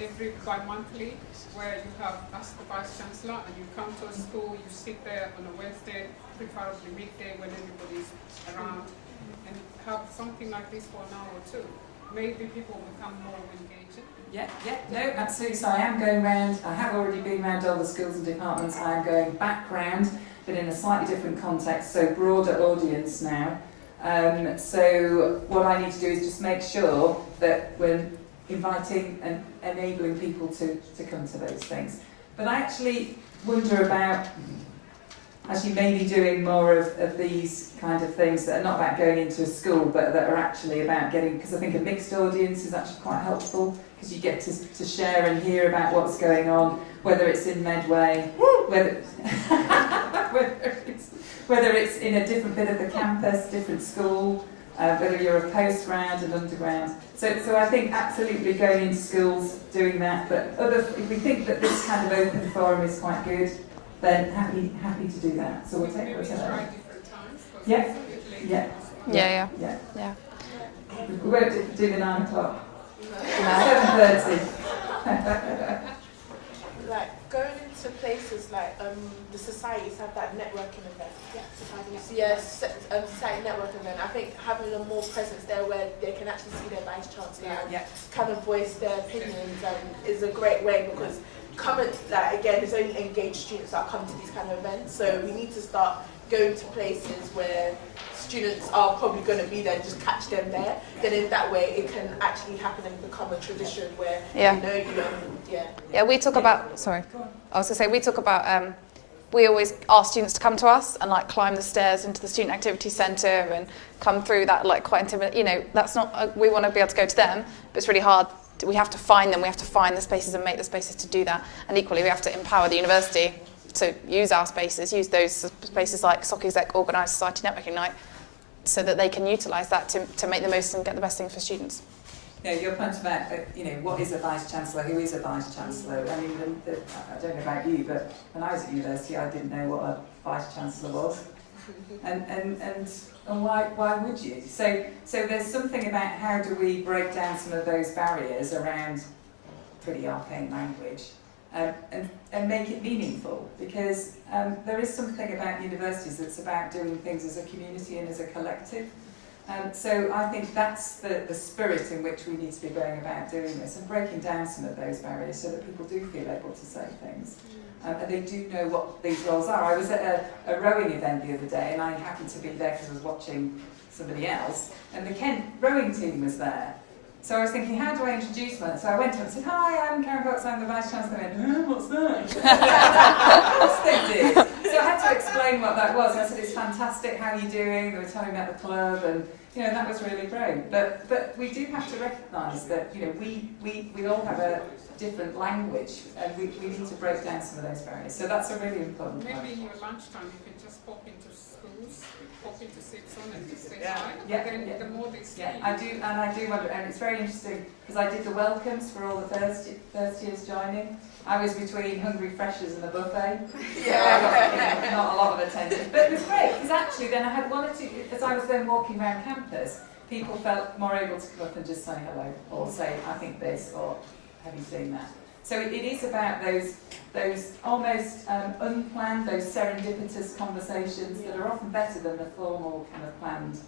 every bi-monthly, where you have asked the Vice Chancellor and you come to a school, you sit there on a Wednesday, preferably midday when everybody's around, and have something like this for an hour or two. Maybe people become more engaging. Yeah, no, absolutely. So I am going round, I have already been round all the schools and departments, I am going back round, but in a slightly different context, so broader audience now. So what I need to do is just make sure that we're inviting and enabling people to come to those things. But I actually wonder about maybe doing more of these kind of things that are not about going into a school, but that are actually about getting, because I think a mixed audience is actually quite helpful, because you get to share and hear about what's going on, whether it's in Medway, whether it's in a different bit of the campus, different school, whether you're a postgrad and underground. So I think absolutely going into schools, doing that, but if we think that this kind of open forum is quite good, then happy to do that. So we'll take try different times. Yeah. We won't do the 9 o'clock. 7:30. Like going into places like the societies have that networking event. Yes, society network event. I think having a more presence there where they can actually see their Vice Chancellor and kind of voice their opinions is a great way, because again, it's only engaged students that come to these kind of events. So we need to start going to places where students are probably going to be there, just catch them there. Then in that way, it can actually happen and become a tradition where Yeah. you know you and Yeah, we talk about, sorry, I was going to say, we talk about, we always ask students to come to us and like climb the stairs into the Student Activity Centre and come through that like quite intimate, you know, that's not, we want to be able to go to them, but it's really hard. We have to find them, we have to find the spaces and make the spaces to do that. And equally, we have to empower the university to use our spaces, use those spaces like SOC Exec Organised Society Networking Night, so that they can utilise that to make the most and get the best things for students. Yeah, your point about, you know, what is a Vice Chancellor, who is a Vice Chancellor? I mean, I don't know about you, but when I was at university, I didn't know what a Vice Chancellor was. And why would you? So there's something about how do we break down some of those barriers around pretty arcane language and make it meaningful, because there is something about universities that's about doing things as a community and as a collective. So I think that's the spirit in which we need to be going about doing this and breaking down some of those barriers so that people do feel able to say things. And they do know what these roles are. I was at a rowing event the other day, and I happened to be there because I was watching somebody else, and the Kent rowing team was there. So I was thinking, how do I introduce myself? So I went up and said, "Hi, I'm Karen Fox, I'm the Vice Chancellor." They went, "What's that?" Of course they did. So I had to explain what that was. I said, "It's fantastic, how are you doing?" They were telling me about the club, and you know, that was really great. But we do have to recognise that, you know, we all have a different language, and we need to break down some of those barriers. So that's a really important point. Maybe in your lunchtime you can just pop into schools, pop into six on and just say Yeah. hi. Yeah. And then the more they see. Yeah, I do wonder, and it's very interesting because I did the welcomes for all the first years joining. I was between hungry freshers and the buffet. Yeah. Not a lot of attention, but it was great because actually then I had one or two, as I was then walking around campus, people felt more able to come up and just say hello or say, "I think this," or "Have you seen that?" So it is about those almost unplanned, those serendipitous conversations that are often better than the formal kind of planned.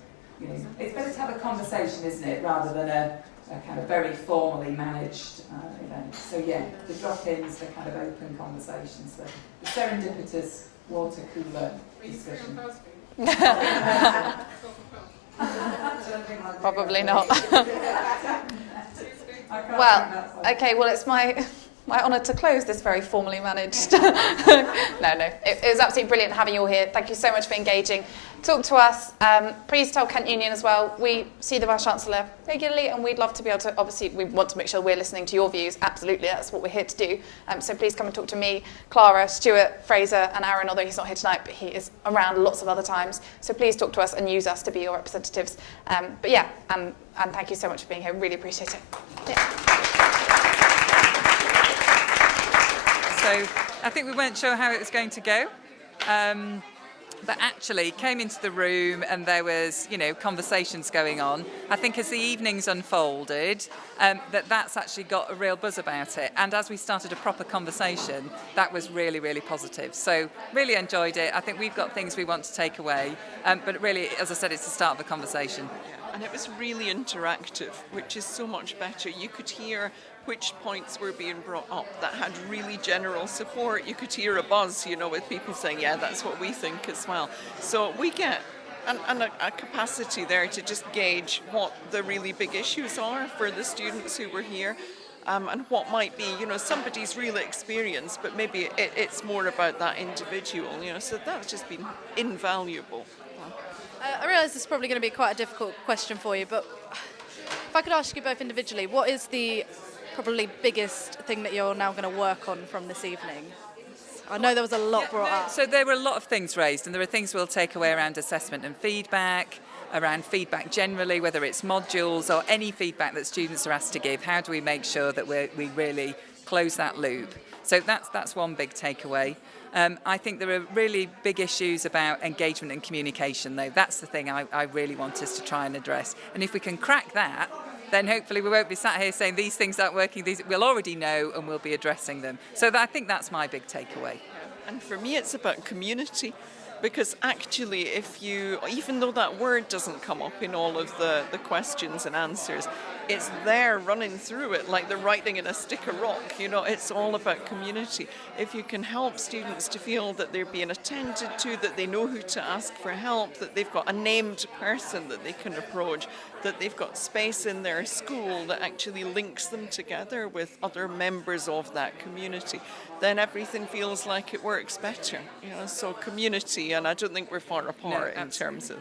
You know, it's better to have a conversation, isn't it, rather than a kind of very formally managed event. So yeah, the drop-ins, the kind of open conversations, the serendipitous water cooler discussion. Probably not. Well, okay, well, it's my honour to close this very formally managed. No, it was absolutely brilliant having you all here. Thank you so much for engaging. Talk to us. Please tell Kent Union as well. We see the Vice Chancellor regularly, and we'd love to be able to, obviously, we want to make sure we're listening to your views. Absolutely, that's what we're here to do. So please come and talk to me, Clara, Stuart, Fraser, and Aaron, although he's not here tonight, but he is around lots of other times. So please talk to us and use us to be your representatives. But yeah, and thank you so much for being here. Really appreciate it. Yeah. So I think we weren't sure how it was going to go. But actually came into the room and there was, you know, conversations going on. I think as the evenings unfolded, that's actually got a real buzz about it. And as we started a proper conversation, that was really, really positive. So really enjoyed it. I think we've got things we want to take away. But really, as I said, it's the start of a conversation. And it was really interactive, which is so much better. You could hear which points were being brought up that had really general support. You could hear a buzz, you know, with people saying, yeah, that's what we think as well. So we get a capacity there to just gauge what the really big issues are for the students who were here, and what might be, you know, somebody's real experience, but maybe it's more about that individual, you know, so that's just been invaluable. I realise this is probably going to be quite a difficult question for you, but if I could ask you both individually, what is the probably biggest thing that you're now going to work on from this evening? I know there was a lot brought up. So there were a lot of things raised, and there are things we'll take away around assessment and feedback, around feedback generally, whether it's modules or any feedback that students are asked to give. How do we make sure that we really close that loop? So that's one big takeaway. I think there are really big issues about engagement and communication, though. That's the thing I really want us to try and address. And if we can crack that, then hopefully we won't be sat here saying these things aren't working. We'll already know and we'll be addressing them. So I think that's my big takeaway. And for me, it's about community, Because actually, even though that word doesn't come up in all of the questions and answers, it's there running through it like the writing in a stick of rock. It's all about community. If you can help students to feel that they're being attended to, that they know who to ask for help, that they've got a named person that they can approach, that they've got space in their school that actually links them together with other members of that community, then everything feels like it works better. So community, and I don't think we're far apart in terms of.